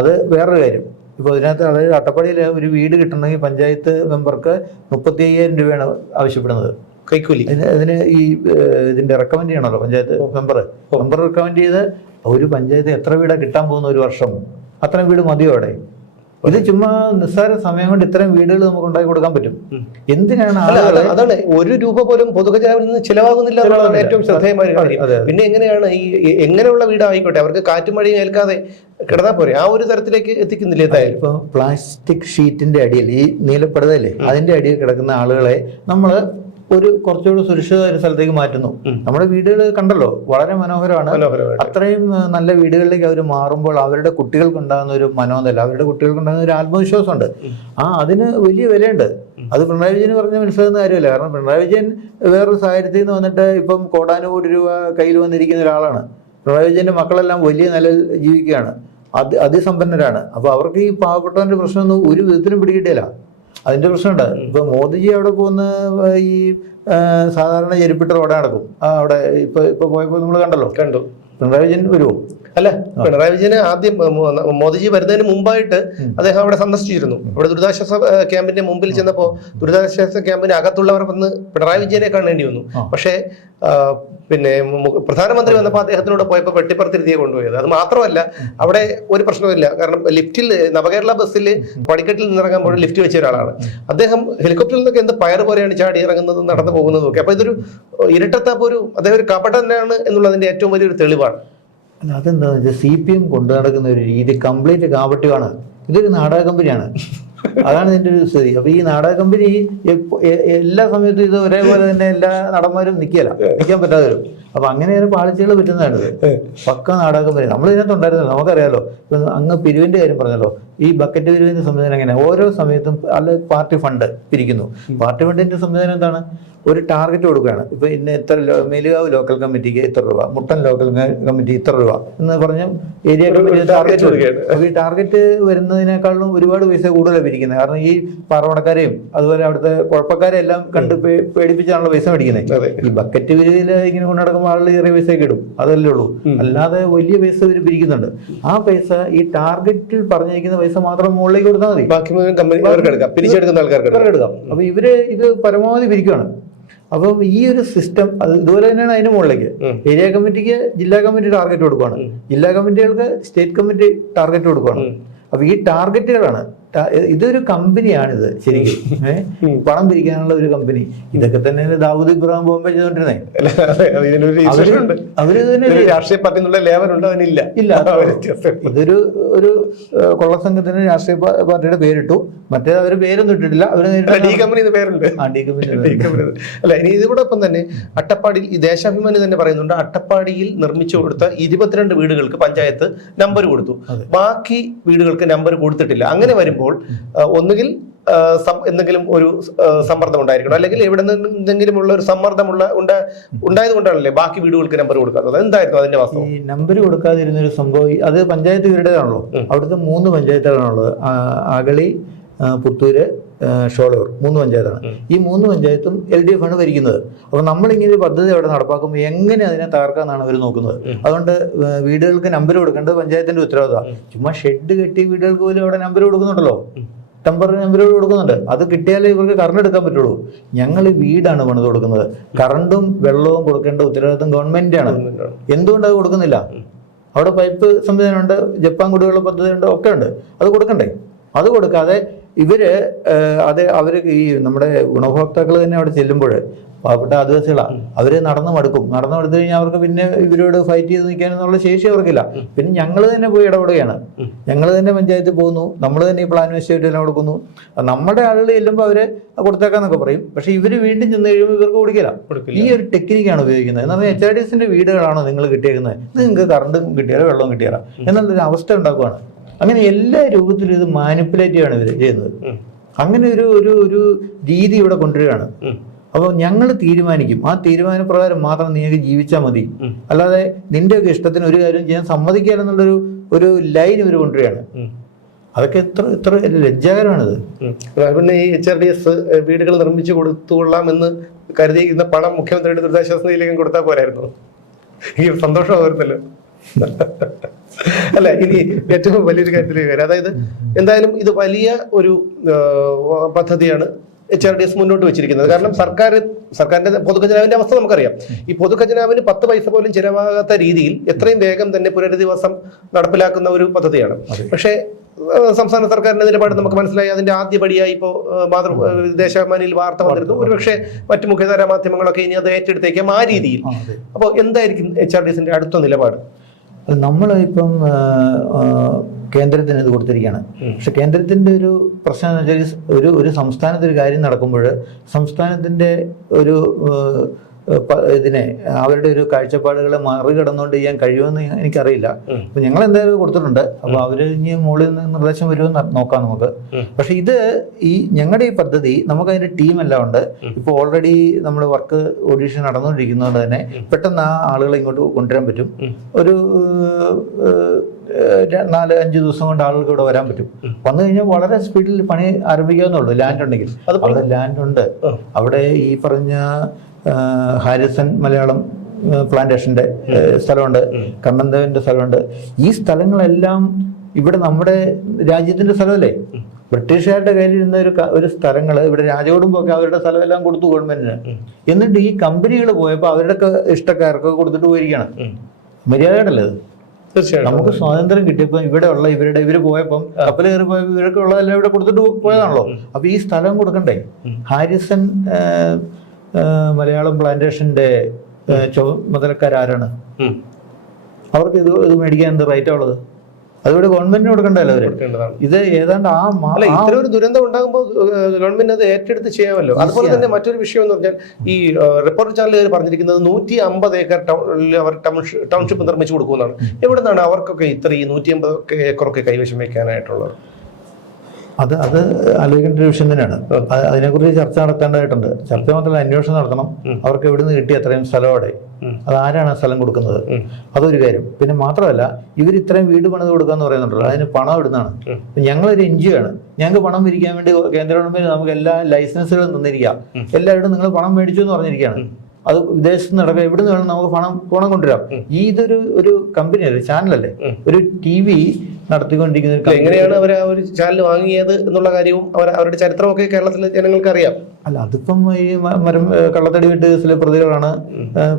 അത് വേറൊരു കാര്യം. ഇപ്പോൾ ഇതിനകത്ത്, അതായത് അട്ടപ്പാടിയിൽ ഒരു വീട് കിട്ടണമെങ്കിൽ പഞ്ചായത്ത് മെമ്പർക്ക് 35,000 രൂപയാണ് ആവശ്യപ്പെടുന്നത് കൈക്കൂലി. ഇതിന് ഇതിന്റെ റെക്കമെൻഡ് ചെയ്യണമല്ലോ പഞ്ചായത്ത് മെമ്പർ റെക്കമെൻഡ് ചെയ്ത്. ഒരു പഞ്ചായത്ത് എത്ര വീടാണ് കിട്ടാൻ പോകുന്ന ഒരു വർഷം? അത്രയും വീട് മതിയോ അവിടെ? ഇത് ചുമ്മാ നിസ്സാര സമയം കൊണ്ട് ഇത്രയും വീടുകൾ നമുക്ക് ഉണ്ടാക്കി കൊടുക്കാൻ പറ്റും. എന്തിനാണ് അതാണ് ഒരു രൂപ പോലും പൊതുഖജനാവിൽ നിന്ന് ചിലവാകുന്നില്ല എന്നുള്ളതാണ് ഏറ്റവും ശ്രദ്ധേയമായ കാര്യം. പിന്നെ എങ്ങനെയാണ് എങ്ങനെയുള്ള വീടായിക്കോട്ടെ, അവർക്ക് കാറ്റും മഴയും ഏൽക്കാതെ കിടന്നാൽ പോരെ, ആ ഒരു തരത്തിലേക്ക് എത്തിക്കുന്നില്ല. എന്തായാലും ഇപ്പൊ പ്ലാസ്റ്റിക് ഷീറ്റിന്റെ അടിയിൽ, ഈ നീലപ്പെടുതല്ലേ അതിന്റെ അടിയിൽ കിടക്കുന്ന ആളുകളെ നമ്മൾ കുറച്ചുകൂടി സുരക്ഷിത ഒരു സ്ഥലത്തേക്ക് മാറ്റുന്നു. നമ്മുടെ വീടുകൾ കണ്ടല്ലോ, വളരെ മനോഹരമാണ്. അത്രയും നല്ല വീടുകളിലേക്ക് അവർ മാറുമ്പോൾ അവരുടെ കുട്ടികൾക്കുണ്ടാകുന്ന ഒരു മനോനില, അവരുടെ കുട്ടികൾക്കുണ്ടാകുന്ന ഒരു ആത്മവിശ്വാസമുണ്ട്. അതിന് വലിയ വിലയുണ്ട്. അത് പിണറായി വിജയന് പറഞ്ഞ മനസ്സിലാകുന്ന കാര്യമല്ല. കാരണം പിണറായി വിജയൻ വേറൊരു സാഹചര്യത്തിൽ നിന്ന് വന്നിട്ട് ഇപ്പം കോടാനുകോടി രൂപ കയ്യിൽ വന്നിരിക്കുന്ന ഒരാളാണ്. പിണറായി വിജയന്റെ മക്കളെല്ലാം വലിയ നിലയിൽ ജീവിക്കുകയാണ്, അതിസമ്പന്നരാണ്. അപ്പൊ അവർക്ക് ഈ പാവപ്പെട്ടവന്റെ പ്രശ്നമൊന്നും ഒരു വിധത്തിലും പിടികിട്ടില്ല. അതിന്റെ പ്രശ്നമുണ്ട്. ഇപ്പൊ മോദിജി അവിടെ പോകുന്ന ഈ സാധാരണ ചെരുപ്പിട്ട റോഡ് നടക്കും. അവിടെ ഇപ്പൊ പോയപ്പോ നമ്മൾ കണ്ടു. പിണറായി വിജയൻ വരുമോ? അല്ല, പിണറായി വിജയന് ആദ്യം മോദിജി വരുന്നതിന് മുമ്പായിട്ട് അദ്ദേഹം അവിടെ സന്ദർശിച്ചിരുന്നു. അവിടെ ദുരിതാശ്വാസ ക്യാമ്പിന്റെ മുമ്പിൽ ചെന്നപ്പോൾ ദുരിതാശ്വാസ ക്യാമ്പിന് അകത്തുള്ളവർ വന്ന് പിണറായി വിജയനെ കാണേണ്ടി വന്നു. പക്ഷേ പിന്നെ പ്രധാനമന്ത്രി വന്നപ്പോൾ അദ്ദേഹത്തിനോട് പോയപ്പോൾ വെട്ടിപ്പുറത്തിരുത്തിയെ കൊണ്ടുപോയത്. അത് മാത്രമല്ല, അവിടെ ഒരു പ്രശ്നമില്ല. കാരണം ലിഫ്റ്റിൽ, നവകേരള ബസ്സിൽ പടിക്കെട്ടിൽ നിന്നിറങ്ങുമ്പോൾ ലിഫ്റ്റ് വെച്ച ഒരാളാണ് അദ്ദേഹം. ഹെലികോപ്റ്ററിൽ നിന്നൊക്കെ എന്ത് പയർ പോലെയാണ് ചാടി ഇറങ്ങുന്നതും നടന്നു പോകുന്നതും ഒക്കെ. അപ്പൊ ഇതൊരു ഇരട്ടത്താപ്പ്, അദ്ദേഹം ഒരു കപടനാണ് എന്നുള്ളതിന്റെ ഏറ്റവും വലിയൊരു തെളിവാണ്. അല്ല, അതെന്താണെന്ന് വെച്ചാൽ CPM കൊണ്ടു നടക്കുന്ന ഒരു രീതി കംപ്ലീറ്റ് കാപട്യമാണ്. ഇതൊരു നാടക കമ്പനിയാണ്. അതാണ് ഇതിന്റെ ഒരു സ്ഥിതി. അപ്പൊ ഈ നാടക കമ്പനി എല്ലാ സമയത്തും ഇത് ഒരേപോലെ തന്നെ എല്ലാ നടന്മാരും നിൽക്കാൻ പറ്റാതെ വരും. അപ്പൊ അങ്ങനെയാണ് പാളിച്ചകൾ പറ്റുന്നതാണ്. പക്ക നാടക കമ്പനി. നമ്മൾ ഇതിനകത്തുണ്ടായിരുന്നല്ലോ, നമുക്കറിയാലോ. ഇപ്പൊ അങ്ങ് പിരിവിന്റെ കാര്യം പറഞ്ഞല്ലോ, ഈ ബക്കറ്റ് പിരിവിന്റെ സംവിധാനം എങ്ങനെയാണ്? ഓരോ സമയത്തും പാർട്ടി ഫണ്ട് പിരിക്കുന്നു. പാർട്ടി ഫണ്ടിന്റെ സംവിധാനം എന്താണ്? ഒരു ടാർഗറ്റ് കൊടുക്കുകയാണ്. ഇപ്പൊ ഇന്ന് ഇത്ര മേലുകാവ് ലോക്കൽ കമ്മിറ്റിക്ക് ഇത്ര രൂപ, മുട്ടൻ ലോക്കൽ കമ്മിറ്റി ഇത്ര രൂപ എന്ന് പറഞ്ഞ് ഏരിയ കമ്മിറ്റി ടാർഗറ്റ് കൊടുക്കുകയാണ്. അപ്പൊ ഈ ടാർഗറ്റ് വരുന്നതിനേക്കാളും ഒരുപാട് പൈസ കൂടുതലാണ് പിരിക്കുന്നത്. കാരണം ഈ പാറമടക്കാരെയും അതുപോലെ അവിടുത്തെ കുഴപ്പക്കാരെ എല്ലാം കണ്ട് പേടിപ്പിച്ചാണല്ലോ പൈസ മേടിക്കുന്നത്. ഈ ബക്കറ്റ് പിരിവിൽ ഇങ്ങനെ കൊണ്ടു നടക്കുമ്പോൾ ആളുകൾ ചെറിയ പൈസ ഇടും, അതല്ലേ ഉള്ളൂ. അല്ലാതെ വലിയ പൈസ ഇവർ പിരിക്കുന്നുണ്ട്. ആ പൈസ ഈ ടാർഗറ്റിൽ പറഞ്ഞിരിക്കുന്ന പൈസ മാത്രം മുകളിലേക്ക് കൊടുത്താൽ മതി, ബാക്കി പിരിച്ചെടുക്കുന്ന ആൾക്കാർക്ക് എടുക്കാം. അപ്പൊ ഇവര് ഇത് പരമാവധി പിരിക്കുകയാണ്. അപ്പം ഈ ഒരു സിസ്റ്റം അത് ഇതുപോലെ തന്നെയാണ്. അതിന് മുകളിലേക്ക് ഏരിയ കമ്മിറ്റിക്ക് ജില്ലാ കമ്മിറ്റി ടാർഗറ്റ് കൊടുക്കുകയാണ്, ജില്ലാ കമ്മിറ്റികൾക്ക് സ്റ്റേറ്റ് കമ്മിറ്റി ടാർഗറ്റ് കൊടുക്കുകയാണ്. അപ്പൊ ഈ ടാർഗറ്റുകളാണ്. ഇതൊരു കമ്പനിയാണിത് ശരിക്കും, പണം പിരിക്കാനുള്ള ഒരു കമ്പനി. ഇതൊക്കെ തന്നെ ദാവൂദ് ഇബ്രാഹിം ബോംബെ ചെയ്തോണ്ടിരുന്നേ. അവര് രാഷ്ട്രീയ പാർട്ടി ഇല്ല. ഇതൊരു കൊള്ളസംഘത്തിന് രാഷ്ട്രീയ പാർട്ടിയുടെ പേരിട്ടു. മറ്റേത് അവര് പേരൊന്നും ഇട്ടിട്ടില്ല. അവര് പേരുണ്ട്. അല്ല, ഇനി ഇതിനോടൊപ്പം തന്നെ അട്ടപ്പാടിയിൽ ഈ ദേശാഭിമാനി തന്നെ പറയുന്നുണ്ട്, അട്ടപ്പാടിയിൽ നിർമ്മിച്ചു കൊടുത്ത 22 വീടുകൾക്ക് പഞ്ചായത്ത് നമ്പർ കൊടുത്തു, ബാക്കി വീടുകൾക്ക് നമ്പർ കൊടുത്തിട്ടില്ല. അങ്ങനെ വരുമ്പോൾ ഒന്നുകിൽ എന്തെങ്കിലും ഒരു സമ്മർദ്ദം ഉണ്ടായിരിക്കണം, അല്ലെങ്കിൽ എവിടെ നിന്നെങ്കിലും ഉള്ള ഒരു ഉണ്ടായത് കൊണ്ടാണല്ലേ ബാക്കി വീടുകൾക്ക് നമ്പർ കൊടുക്കാത്തത്. എന്തായിരുന്നു അതിന്റെ വാസ്തവം? ഈ നമ്പർ കൊടുക്കാതിരുന്നൊരു സംഭവം അത് പഞ്ചായത്ത് ഇവരുടേതാണല്ലോ. അവിടുത്തെ 3 പഞ്ചായത്തുകളാണുള്ളത്. അഗളി, പുത്തൂര്, ഷോളൂർ 3 പഞ്ചായത്താണ്. ഈ 3 പഞ്ചായത്തും LDF ആണ് ഭരിക്കുന്നത്. അപ്പോൾ നമ്മളിങ്ങനെ ഒരു പദ്ധതി അവിടെ നടപ്പാക്കുമ്പോൾ എങ്ങനെ അതിനെ തകർക്കാന്നാണ് അവർ നോക്കുന്നത്. അതുകൊണ്ട് വീടുകൾക്ക് നമ്പർ കൊടുക്കേണ്ടത് പഞ്ചായത്തിന്റെ ഉത്തരവാദിത്തമാണ്. ചുമ്മാ ഷെഡ് കെട്ടി വീടുകൾക്ക് പോലും അവിടെ നമ്പർ കൊടുക്കുന്നുണ്ടല്ലോ, ടെമ്പററി നമ്പറുകൾ കൊടുക്കുന്നുണ്ട്. അത് കിട്ടിയാലേ ഇവർക്ക് കറണ്ട് എടുക്കാൻ പറ്റുള്ളൂ. ഞങ്ങൾ വീടാണ് പണിത് കൊടുക്കുന്നത്. കറണ്ടും വെള്ളവും കൊടുക്കേണ്ട ഉത്തരവാദിത്തം ഗവൺമെന്റാണ്. എന്തുകൊണ്ട് അത് കൊടുക്കുന്നില്ല? അവിടെ പൈപ്പ് സംവിധാനമുണ്ട്, ജപ്പാൻ കുടിവെള്ള പദ്ധതി ഉണ്ട്, ഒക്കെ ഉണ്ട്. അത് കൊടുക്കണ്ടേ? അത് കൊടുക്കാതെ ഇവര് അവർ ഈ നമ്മുടെ ഗുണഭോക്താക്കൾ തന്നെ അവിടെ ചെല്ലുമ്പോൾ പാവപ്പെട്ട ആദിവാസികളാണ്, അവര് നടന്നു മടുക്കും. നടന്നു മടുത്തു കഴിഞ്ഞാൽ അവർക്ക് പിന്നെ ഇവരോട് ഫൈറ്റ് ചെയ്ത് നിൽക്കാനെന്നുള്ള ശേഷി അവർക്കില്ല. പിന്നെ ഞങ്ങൾ തന്നെ പോയി ഇടപെടുകയാണ്. ഞങ്ങൾ തന്നെ പഞ്ചായത്തിൽ പോകുന്നു, നമ്മൾ തന്നെ ഈ പ്ലാൻ വെച്ചിട്ട് എല്ലാം കൊടുക്കുന്നു. നമ്മുടെ ആളുകൾ ചെല്ലുമ്പോൾ അവര് കൊടുത്തേക്കാന്നൊക്കെ പറയും. പക്ഷെ ഇവര് വീണ്ടും ചെന്ന് കഴിയുമ്പോൾ ഇവർക്ക് കൊടുക്കില്ല. ഈ ഒരു ടെക്നിക്കാണ് ഉപയോഗിക്കുന്നത്. എന്ന് പറഞ്ഞാൽ HRDSന്റെ വീടുകളാണോ നിങ്ങൾ കിട്ടിയേക്കുന്നത്, നിങ്ങൾക്ക് കറണ്ടും കിട്ടിയാലോ വെള്ളവും കിട്ടിയാലോ എന്നുള്ളൊരു അവസ്ഥ ഉണ്ടാക്കുകയാണ്. അങ്ങനെ എല്ലാ രൂപത്തിലും ഇത് മാനിപ്പുലേറ്റ് ചെയ്യാണ് ഇവർ ചെയ്യുന്നത്. അങ്ങനെ ഒരു രീതി ഇവിടെ കൊണ്ടുവരികയാണ്. അപ്പോൾ ഞങ്ങൾ തീരുമാനിക്കും, ആ തീരുമാനപ്രകാരം മാത്രം നിങ്ങൾക്ക് ജീവിച്ചാൽ മതി, അല്ലാതെ നിന്റെയൊക്കെ ഇഷ്ടത്തിന് ഒരു കാര്യം ചെയ്യാൻ സമ്മതിക്കാനെന്നുള്ളൊരു ലൈൻ ഇവർ കൊണ്ടുവരികയാണ്. അതൊക്കെ എത്ര ലജ്ജാകരമാണിത്. പിന്നെ ഈ HRDS വീടുകൾ നിർമ്മിച്ചു കൊടുത്തുകൊള്ളാം എന്ന് കരുതിയിരിക്കുന്ന പണം മുഖ്യമന്ത്രിയുടെ ദുരിതാശ്വാസ നിധിയിലേക്കും കൊടുത്താൽ പോരായിരുന്നു? ഈ സന്തോഷമായിരുന്നല്ലോ. അല്ല, ഇനി ഏറ്റവും വലിയൊരു കാര്യത്തിലേക്ക് വരാം. അതായത് എന്തായാലും ഇത് വലിയ ഒരു പദ്ധതിയാണ് HRDS മുന്നോട്ട് വെച്ചിരിക്കുന്നത്. കാരണം സർക്കാരിന്റെ പൊതുഖജനാവിന്റെ അവസ്ഥ നമുക്കറിയാം. ഈ പൊതുഖജനാവിന് 10 പൈസ പോലും ചിലവാകാത്ത രീതിയിൽ എത്രയും വേഗം തന്നെ പുനരധിവാസം നടപ്പിലാക്കുന്ന ഒരു പദ്ധതിയാണ്. പക്ഷേ സംസ്ഥാന സർക്കാരിന്റെ നിലപാട് നമുക്ക് മനസ്സിലായി. അതിന്റെ ആദ്യപടിയായി ഇപ്പോൾ ദേശാഭിമാനിയിൽ വാർത്ത വന്നിരുന്നു. ഒരുപക്ഷെ മറ്റു മുഖ്യധാര മാധ്യമങ്ങളൊക്കെ ഇനി അത് ഏറ്റെടുത്തേക്കാം ആ രീതിയിൽ. അപ്പോൾ എന്തായിരിക്കും HRDSന്റെ അടുത്ത നിലപാട്? നമ്മൾ ഇപ്പം കേന്ദ്രത്തിന് ഇത് കൊടുത്തിരിക്കുകയാണ്. പക്ഷെ കേന്ദ്രത്തിന്റെ ഒരു പ്രശ്നം എന്ന് വെച്ചാൽ ഒരു സംസ്ഥാനത്ത് ഒരു കാര്യം നടക്കുമ്പോൾ സംസ്ഥാനത്തിന്റെ ഒരു ഇതിനെ അവരുടെ ഒരു കാഴ്ചപ്പാടുകളെ മറികടന്നുകൊണ്ട് ചെയ്യാൻ കഴിയുമെന്ന് എനിക്കറിയില്ല. അപ്പൊ ഞങ്ങൾ എന്തായാലും കൊടുത്തിട്ടുണ്ട്. അപ്പൊ അവര് ഇനി മുകളിൽ നിന്ന് നിർദ്ദേശം വരുമെന്ന് നോക്കാം നമുക്ക്. പക്ഷെ ഇത് ഞങ്ങളുടെ ഈ പദ്ധതി നമുക്ക് അതിന്റെ ടീമെല്ലാം ഉണ്ട്. ഇപ്പൊ ഓൾറെഡി നമ്മൾ വർക്ക് ഓഡീഷൻ നടന്നുകൊണ്ടിരിക്കുന്നതുകൊണ്ട് തന്നെ പെട്ടെന്ന് ആ ആളുകളെ ഇങ്ങോട്ട് കൊണ്ടുവരാൻ പറ്റും. ഒരു 4-5 ദിവസം കൊണ്ട് ആളുകൾക്ക് ഇവിടെ വരാൻ പറ്റും. വന്നു കഴിഞ്ഞാൽ വളരെ സ്പീഡിൽ പണി ആരംഭിക്കാവുന്നുള്ളൂ. ലാൻഡ് ഉണ്ടെങ്കിൽ. അവിടെ ലാൻഡ് ഉണ്ട്. അവിടെ ഈ പറഞ്ഞ ഹാരിസൺ മലയാളം പ്ലാന്റേഷന്റെ സ്ഥലമുണ്ട്, കണ്ണന്തേവന്റെ സ്ഥലമുണ്ട്. ഈ സ്ഥലങ്ങളെല്ലാം ഇവിടെ നമ്മുടെ രാജ്യത്തിന്റെ സ്ഥലമല്ലേ? ബ്രിട്ടീഷുകാരുടെ കയ്യിൽ ഇരുന്ന ഒരു സ്ഥലങ്ങൾ ഇവിടെ രാജകുടുംബമൊക്കെ അവരുടെ സ്ഥലമെല്ലാം കൊടുത്തു ഗവൺമെന്റിന്. എന്നിട്ട് ഈ കമ്പനികൾ പോയപ്പോൾ അവരുടെ ഇഷ്ടക്കാർക്ക് കൊടുത്തിട്ട് പോയിരിക്കുകയാണ്. മര്യാദകളല്ലേ? തീർച്ചയായും നമുക്ക് സ്വാതന്ത്ര്യം കിട്ടിയപ്പോൾ ഇവര് പോയപ്പം കപ്പൽ കയറി പോയപ്പോൾ ഇവർക്ക് ഉള്ളതെല്ലാം ഇവിടെ കൊടുത്തിട്ട് പോയതാണല്ലോ. അപ്പൊ ഈ സ്ഥലം കൊടുക്കണ്ടേ? ഹാരിസൺ മലയാളം പ്ലാന്റേഷന്റെ ചുമതലക്കാരാരാണ്? അവർക്ക് ഇത് മേടിക്കാൻ എന്ത് റൈറ്റാ ഉള്ളത്? അതുകൂടെ ഗവൺമെന്റിന് കൊടുക്കണ്ടല്ലോ അവര്. ഇത് ഏതാണ്ട് ഇത്തരം ഒരു ദുരന്തം ഉണ്ടാകുമ്പോൾ ഗവൺമെന്റ് അത് ഏറ്റെടുത്ത് ചെയ്യാമല്ലോ. അതുപോലെ തന്നെ മറ്റൊരു വിഷയം എന്ന് പറഞ്ഞാൽ ഈ റിപ്പോർട്ടർ ചാനലുകാർ പറഞ്ഞിരിക്കുന്നത് 150 ഏക്കർ അവർ ടൗൺഷിപ്പ് നിർമ്മിച്ചു കൊടുക്കുന്നതാണ്. എവിടെ നിന്നാണ് അവർക്കൊക്കെ ഇത്രയും 150 ഏക്കറൊക്കെ കൈവശം വെക്കാനായിട്ടുള്ളത്? അത് ആലോചിക്കേണ്ട ഒരു വിഷയം തന്നെയാണ്. അതിനെക്കുറിച്ച് ചർച്ച നടത്തേണ്ടതായിട്ടുണ്ട്. ചർച്ച മാത്രമല്ല, അന്വേഷണം നടത്തണം. അവർക്ക് എവിടെ നിന്ന് കിട്ടി അത്രയും സ്ഥലമോടെ? അതാരാണ് സ്ഥലം കൊടുക്കുന്നത്? അതൊരു കാര്യം. പിന്നെ മാത്രമല്ല, ഇവർ ഇത്രയും വീട് പണിത് കൊടുക്കാന്ന് പറയുന്നുണ്ടല്ലോ, അതിന് പണം ഇടുന്നതാണ്. ഞങ്ങളൊരു NGO ആണ്. ഞങ്ങൾക്ക് പണം പിരിക്കാൻ വേണ്ടി കേന്ദ്ര ഗവൺമെന്റ് നമുക്ക് എല്ലാ ലൈസൻസുകളും തന്നിരിക്കാം. എല്ലാവരും നിങ്ങൾ പണം മേടിച്ചു എന്ന് പറഞ്ഞിരിക്കുകയാണ്. അത് വിദേശത്ത് നടക്കുക, എവിടെ നിന്ന് വേണം നമുക്ക് പണം കൊണ്ടുവരാം. ഇതൊരു കമ്പനിയല്ലേ, ഒരു ചാനലല്ലേ, ഒരു TV നടത്തിക്കൊണ്ടിരിക്കുന്ന. എങ്ങനെയാണ് അവർ ആ ഒരു ചാനൽ വാങ്ങിയത് എന്നുള്ള കാര്യവും അവരുടെ ചരിത്രമൊക്കെ കേരളത്തിലെ ജനങ്ങൾക്ക് അറിയാം. അല്ല, അതിപ്പം ഈ കള്ളത്തടി വീട്ട് കേസിലെ പ്രതികളാണ്.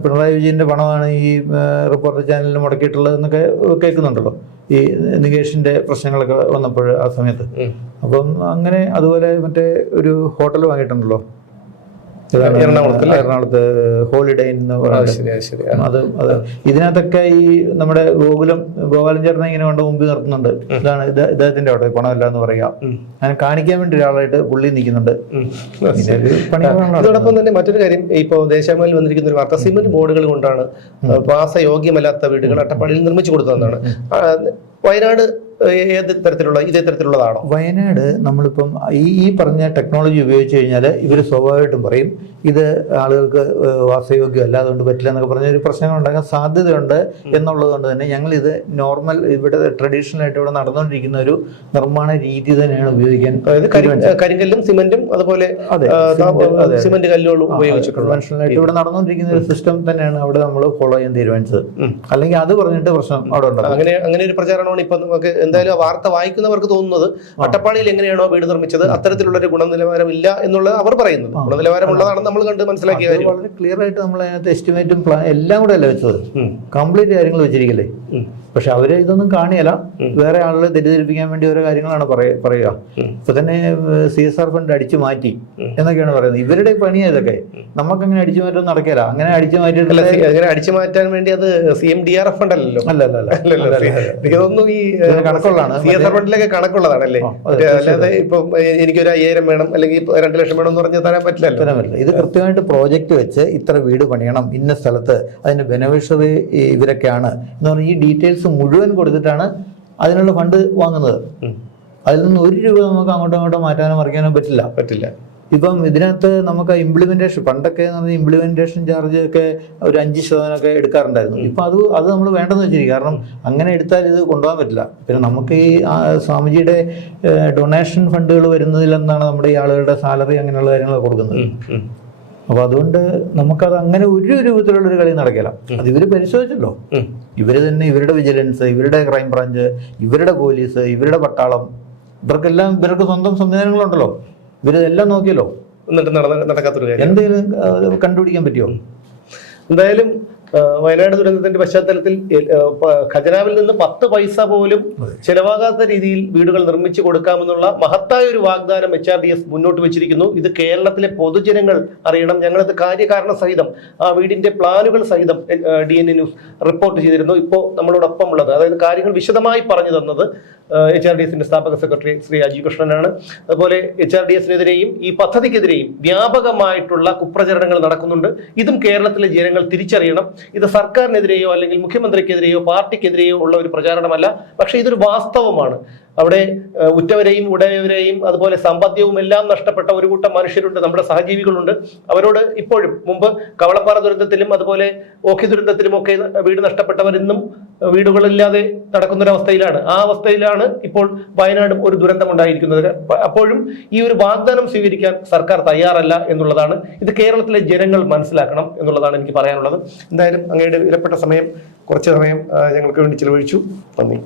പിണറായി വിജയന്റെ പണമാണ് ഈ റിപ്പോർട്ടർ ചാനലിന് മുടക്കിയിട്ടുള്ളത് എന്നൊക്കെ കേൾക്കുന്നുണ്ടല്ലോ, ഈ നികേഷിന്റെ പ്രശ്നങ്ങളൊക്കെ വന്നപ്പോൾ ആ സമയത്ത്. അപ്പം അങ്ങനെ അതുപോലെ മറ്റേ ഒരു ഹോട്ടൽ വാങ്ങിയിട്ടുണ്ടല്ലോ എറണാകുളത്ത്, ഹോളിഡേ എന്ന് പറയുന്നത്. അത് ഇതിനകത്തൊക്കെ ഈ നമ്മുടെ ഗോപാലൻ ചേട്ടനെ ഇങ്ങനെ കൊണ്ട് മുമ്പിൽ നിർത്തുന്നുണ്ട്. ഇതാണ് ഇദ്ദേഹത്തിന്റെ അവിടെ പണമല്ല എന്ന് പറയാം. അങ്ങനെ കാണിക്കാൻ വേണ്ടി ഒരാളായിട്ട് പുള്ളി നിൽക്കുന്നുണ്ട്. ഇതോടൊപ്പം തന്നെ മറ്റൊരു കാര്യം, ഇപ്പോൾ ദേശാഭിമാനിയിൽ വന്നിരിക്കുന്ന ഒരു വാർത്ത, സിമന്റ് ബോർഡുകൾ കൊണ്ടാണ് വാസയോഗ്യമല്ലാത്ത വീടുകൾ അട്ടപ്പാടിയിൽ നിർമ്മിച്ചു കൊടുത്തതെന്നാണ്. വയനാട് ഏത് തരത്തിലുള്ള ഇതേ തരത്തിലുള്ളതാണോ? വയനാട് നമ്മളിപ്പം ഈ പറഞ്ഞ ടെക്നോളജി ഉപയോഗിച്ച് കഴിഞ്ഞാൽ ഇവർ സ്വാഭാവികമായിട്ടും പറയും ഇത് ആളുകൾക്ക് വാസയോഗ്യമല്ല, അതുകൊണ്ട് പറ്റില്ല എന്നൊക്കെ പറഞ്ഞ ഒരു പ്രശ്നങ്ങൾ ഉണ്ടാകാൻ സാധ്യതയുണ്ട് എന്നുള്ളത് കൊണ്ട് തന്നെ ഞങ്ങളിത് നോർമൽ ഇവിടെ ട്രഡീഷണൽ ആയിട്ട് ഇവിടെ നടന്നുകൊണ്ടിരിക്കുന്ന ഒരു നിർമ്മാണ രീതി തന്നെയാണ് ഉപയോഗിക്കാൻ. അതായത് കരിങ്കല്ലും സിമെന്റും അതുപോലെ സിമെന്റ് കല്ലുകളും ഉപയോഗിച്ചിട്ടുള്ള കൺവെൻഷണൽ ആയിട്ട് ഇവിടെ നടന്നുകൊണ്ടിരിക്കുന്ന ഒരു സിസ്റ്റം തന്നെയാണ് അവിടെ നമ്മൾ ഫോളോ ചെയ്യാൻ തീരുമാനിച്ചത്. അല്ലെങ്കിൽ അത് പറഞ്ഞിട്ട് പ്രശ്നം അവിടെ ഉണ്ടാകും. അങ്ങനെ ഒരു പ്രചാരണമാണ് ഇപ്പൊ നമുക്ക് എന്തായാലും ആ വാർത്ത വായിക്കുന്നവർക്ക് തോന്നുന്നത് അട്ടപ്പാടിയിൽ എങ്ങനെയാണോ വീട് നിർമ്മിച്ചത് അത്തരത്തിലുള്ള ഒരു ഗുണനിലവാരം ഇല്ല എന്നുള്ളത് അവർ പറയുന്നത്. ഗുണനിലവാരമുള്ളതാണെന്ന് നമ്മൾ കണ്ട് മനസ്സിലാക്കിയ കാര്യം. വളരെ ക്ലിയർ ആയിട്ട് നമ്മൾ അതിനകത്ത് എസ്റ്റിമേറ്റും പ്ലാൻ എല്ലാം കൂടെ അല്ലേ വെച്ചത്, കംപ്ലീറ്റ് കാര്യങ്ങൾ വെച്ചിരിക്കല്ലേ. പക്ഷെ അവര് ഇതൊന്നും കാണിയല്ല, വേറെ ആളുകളെ തെറ്റിദ്ധരിപ്പിക്കാൻ വേണ്ടി ഓരോ കാര്യങ്ങളാണ് പറയുക. ഇപ്പൊ തന്നെ CSR ഫണ്ട് അടിച്ചു മാറ്റി എന്നൊക്കെയാണ് പറയുന്നത്. ഇവരുടെ പണിയാ ഇതൊക്കെ. നമുക്കങ്ങനെ അടിച്ചു മാറ്റം നടക്കില്ല. അങ്ങനെ അടിച്ചു മാറ്റിയിട്ടില്ല. അങ്ങനെ അടിച്ചു മാറ്റാൻ വേണ്ടി അത് CMDRF ഫണ്ട് അല്ലല്ലോ. എനിക്ക് തോന്നുന്നു ഈ കണക്കുള്ളതാണ്. CSR ഫണ്ടിലൊക്കെ കണക്കുള്ളതാണല്ലേ. അല്ലാതെ ഇപ്പൊ എനിക്കൊരു 5000 വേണം അല്ലെങ്കിൽ 2 ലക്ഷം വേണം എന്ന് പറഞ്ഞാൽ തരാൻ പറ്റില്ലല്ലോ. ഇത് കൃത്യമായിട്ട് പ്രോജക്റ്റ് വെച്ച് ഇത്ര വീട് പണിയണം ഇന്ന സ്ഥലത്ത്, അതിന്റെ ബെനിഫിഷ്യറി ഇവരൊക്കെയാണ് എന്ന് പറഞ്ഞ ഈ ഡീറ്റെയിൽസ് മുഴുവൻ കൊടുത്തിട്ടാണ് അതിനുള്ള ഫണ്ട് വാങ്ങുന്നത്. അതിൽ നിന്ന് 1 രൂപ നമുക്ക് അങ്ങോട്ടോ മാറ്റാനോ മറിക്കാനോ പറ്റില്ല. ഇപ്പം ഇതിനകത്ത് നമുക്ക് ഇംപ്ലിമെന്റേഷൻ പണ്ടൊക്കെ ഇംപ്ലിമെന്റേഷൻ ചാർജ് ഒക്കെ ഒരു 5% എടുക്കാറുണ്ടായിരുന്നു. ഇപ്പൊ അത് നമ്മൾ വേണ്ടെന്ന് വെച്ചിരിക്കും. കാരണം അങ്ങനെ എടുത്താൽ ഇത് കൊണ്ടുപോകാൻ പറ്റില്ല. പിന്നെ നമുക്ക് ഈ സ്വാമിജിയുടെ ഡൊണേഷൻ ഫണ്ടുകൾ വരുന്നതിൽ എന്താണ് നമ്മുടെ ഈ ആളുകളുടെ സാലറി അങ്ങനെയുള്ള കാര്യങ്ങൾ കൊടുക്കുന്നത്. അപ്പൊ അതുകൊണ്ട് നമുക്കത് അങ്ങനെ ഒരു രൂപത്തിലുള്ള ഒരു കളി നടക്കില്ല. അത് ഇവര് പരിശോധിച്ചല്ലോ. ഇവര് തന്നെ ഇവരുടെ വിജിലൻസ്, ഇവരുടെ ക്രൈം ബ്രാഞ്ച്, ഇവരുടെ പോലീസ്, ഇവരുടെ പട്ടാളം, ഇവർക്ക് സ്വന്തം സംവിധാനങ്ങളുണ്ടല്ലോ. ഇവരിതെല്ലാം നോക്കിയല്ലോ. എന്നിട്ട് നടക്കാത്തൊരു കാര്യം എന്തെങ്കിലും കണ്ടുപിടിക്കാൻ പറ്റുമോ? എന്തായാലും വയനാട് ദുരന്തത്തിന്റെ പശ്ചാത്തലത്തിൽ ഖജനാവിൽ നിന്ന് 10 പൈസ പോലും ചെലവാകാത്ത രീതിയിൽ വീടുകൾ നിർമ്മിച്ചു കൊടുക്കാമെന്നുള്ള മഹത്തായ ഒരു വാഗ്ദാനം HRDS മുന്നോട്ട് വെച്ചിരിക്കുന്നു. ഇത് കേരളത്തിലെ പൊതുജനങ്ങൾ അറിയണം. ഞങ്ങളത് കാര്യകാരണ സഹിതം ആ വീടിന്റെ പ്ലാനുകൾ സഹിതം DNA ന്യൂസ് റിപ്പോർട്ട് ചെയ്തിരുന്നു. ഇപ്പോൾ നമ്മളോടൊപ്പം ഉള്ളത്, അതായത് കാര്യങ്ങൾ വിശദമായി പറഞ്ഞു തന്നത് HRDSന്റെ സ്ഥാപക സെക്രട്ടറി ശ്രീ അജീവ് കൃഷ്ണനാണ്. അതുപോലെ HRDSനെതിരെയും ഈ പദ്ധതിക്കെതിരെയും വ്യാപകമായിട്ടുള്ള കുപ്രചരണങ്ങൾ നടക്കുന്നുണ്ട്. ഇതും കേരളത്തിലെ ജനങ്ങൾ തിരിച്ചറിയണം. ഇത് സർക്കാരിനെതിരെയോ അല്ലെങ്കിൽ മുഖ്യമന്ത്രിക്കെതിരെയോ പാർട്ടിക്കെതിരെയോ ഉള്ള ഒരു പ്രചാരണമല്ല, പക്ഷേ ഇതൊരു വാസ്തവമാണ്. അവിടെ ഉറ്റവരെയും ഉടയവരെയും അതുപോലെ സമ്പാദ്യവും എല്ലാം നഷ്ടപ്പെട്ട ഒരു കൂട്ടം മനുഷ്യരുണ്ട്, നമ്മുടെ സഹജീവികളുണ്ട്. അവരോട് ഇപ്പോഴും മുമ്പ് കവളപ്പാറ ദുരന്തത്തിലും അതുപോലെ ഓഖി ദുരന്തത്തിലും ഒക്കെ വീട് നഷ്ടപ്പെട്ടവർ ഇന്നും വീടുകളില്ലാതെ നടക്കുന്നൊരവസ്ഥയിലാണ്. ആ അവസ്ഥയിലാണ് ഇപ്പോൾ വയനാടും ഒരു ദുരന്തം ഉണ്ടായിരിക്കുന്നത്. അപ്പോഴും ഈ ഒരു വാഗ്ദാനം സ്വീകരിക്കാൻ സർക്കാർ തയ്യാറല്ല എന്നുള്ളതാണ്. ഇത് കേരളത്തിലെ ജനങ്ങൾ മനസ്സിലാക്കണം എന്നുള്ളതാണ് എനിക്ക് പറയാനുള്ളത്. എന്തായാലും അങ്ങയുടെ വിലപ്പെട്ട സമയം കുറച്ച് സമയം ഞങ്ങൾക്ക് വേണ്ടി ചിലവഴിച്ചു. നന്ദി.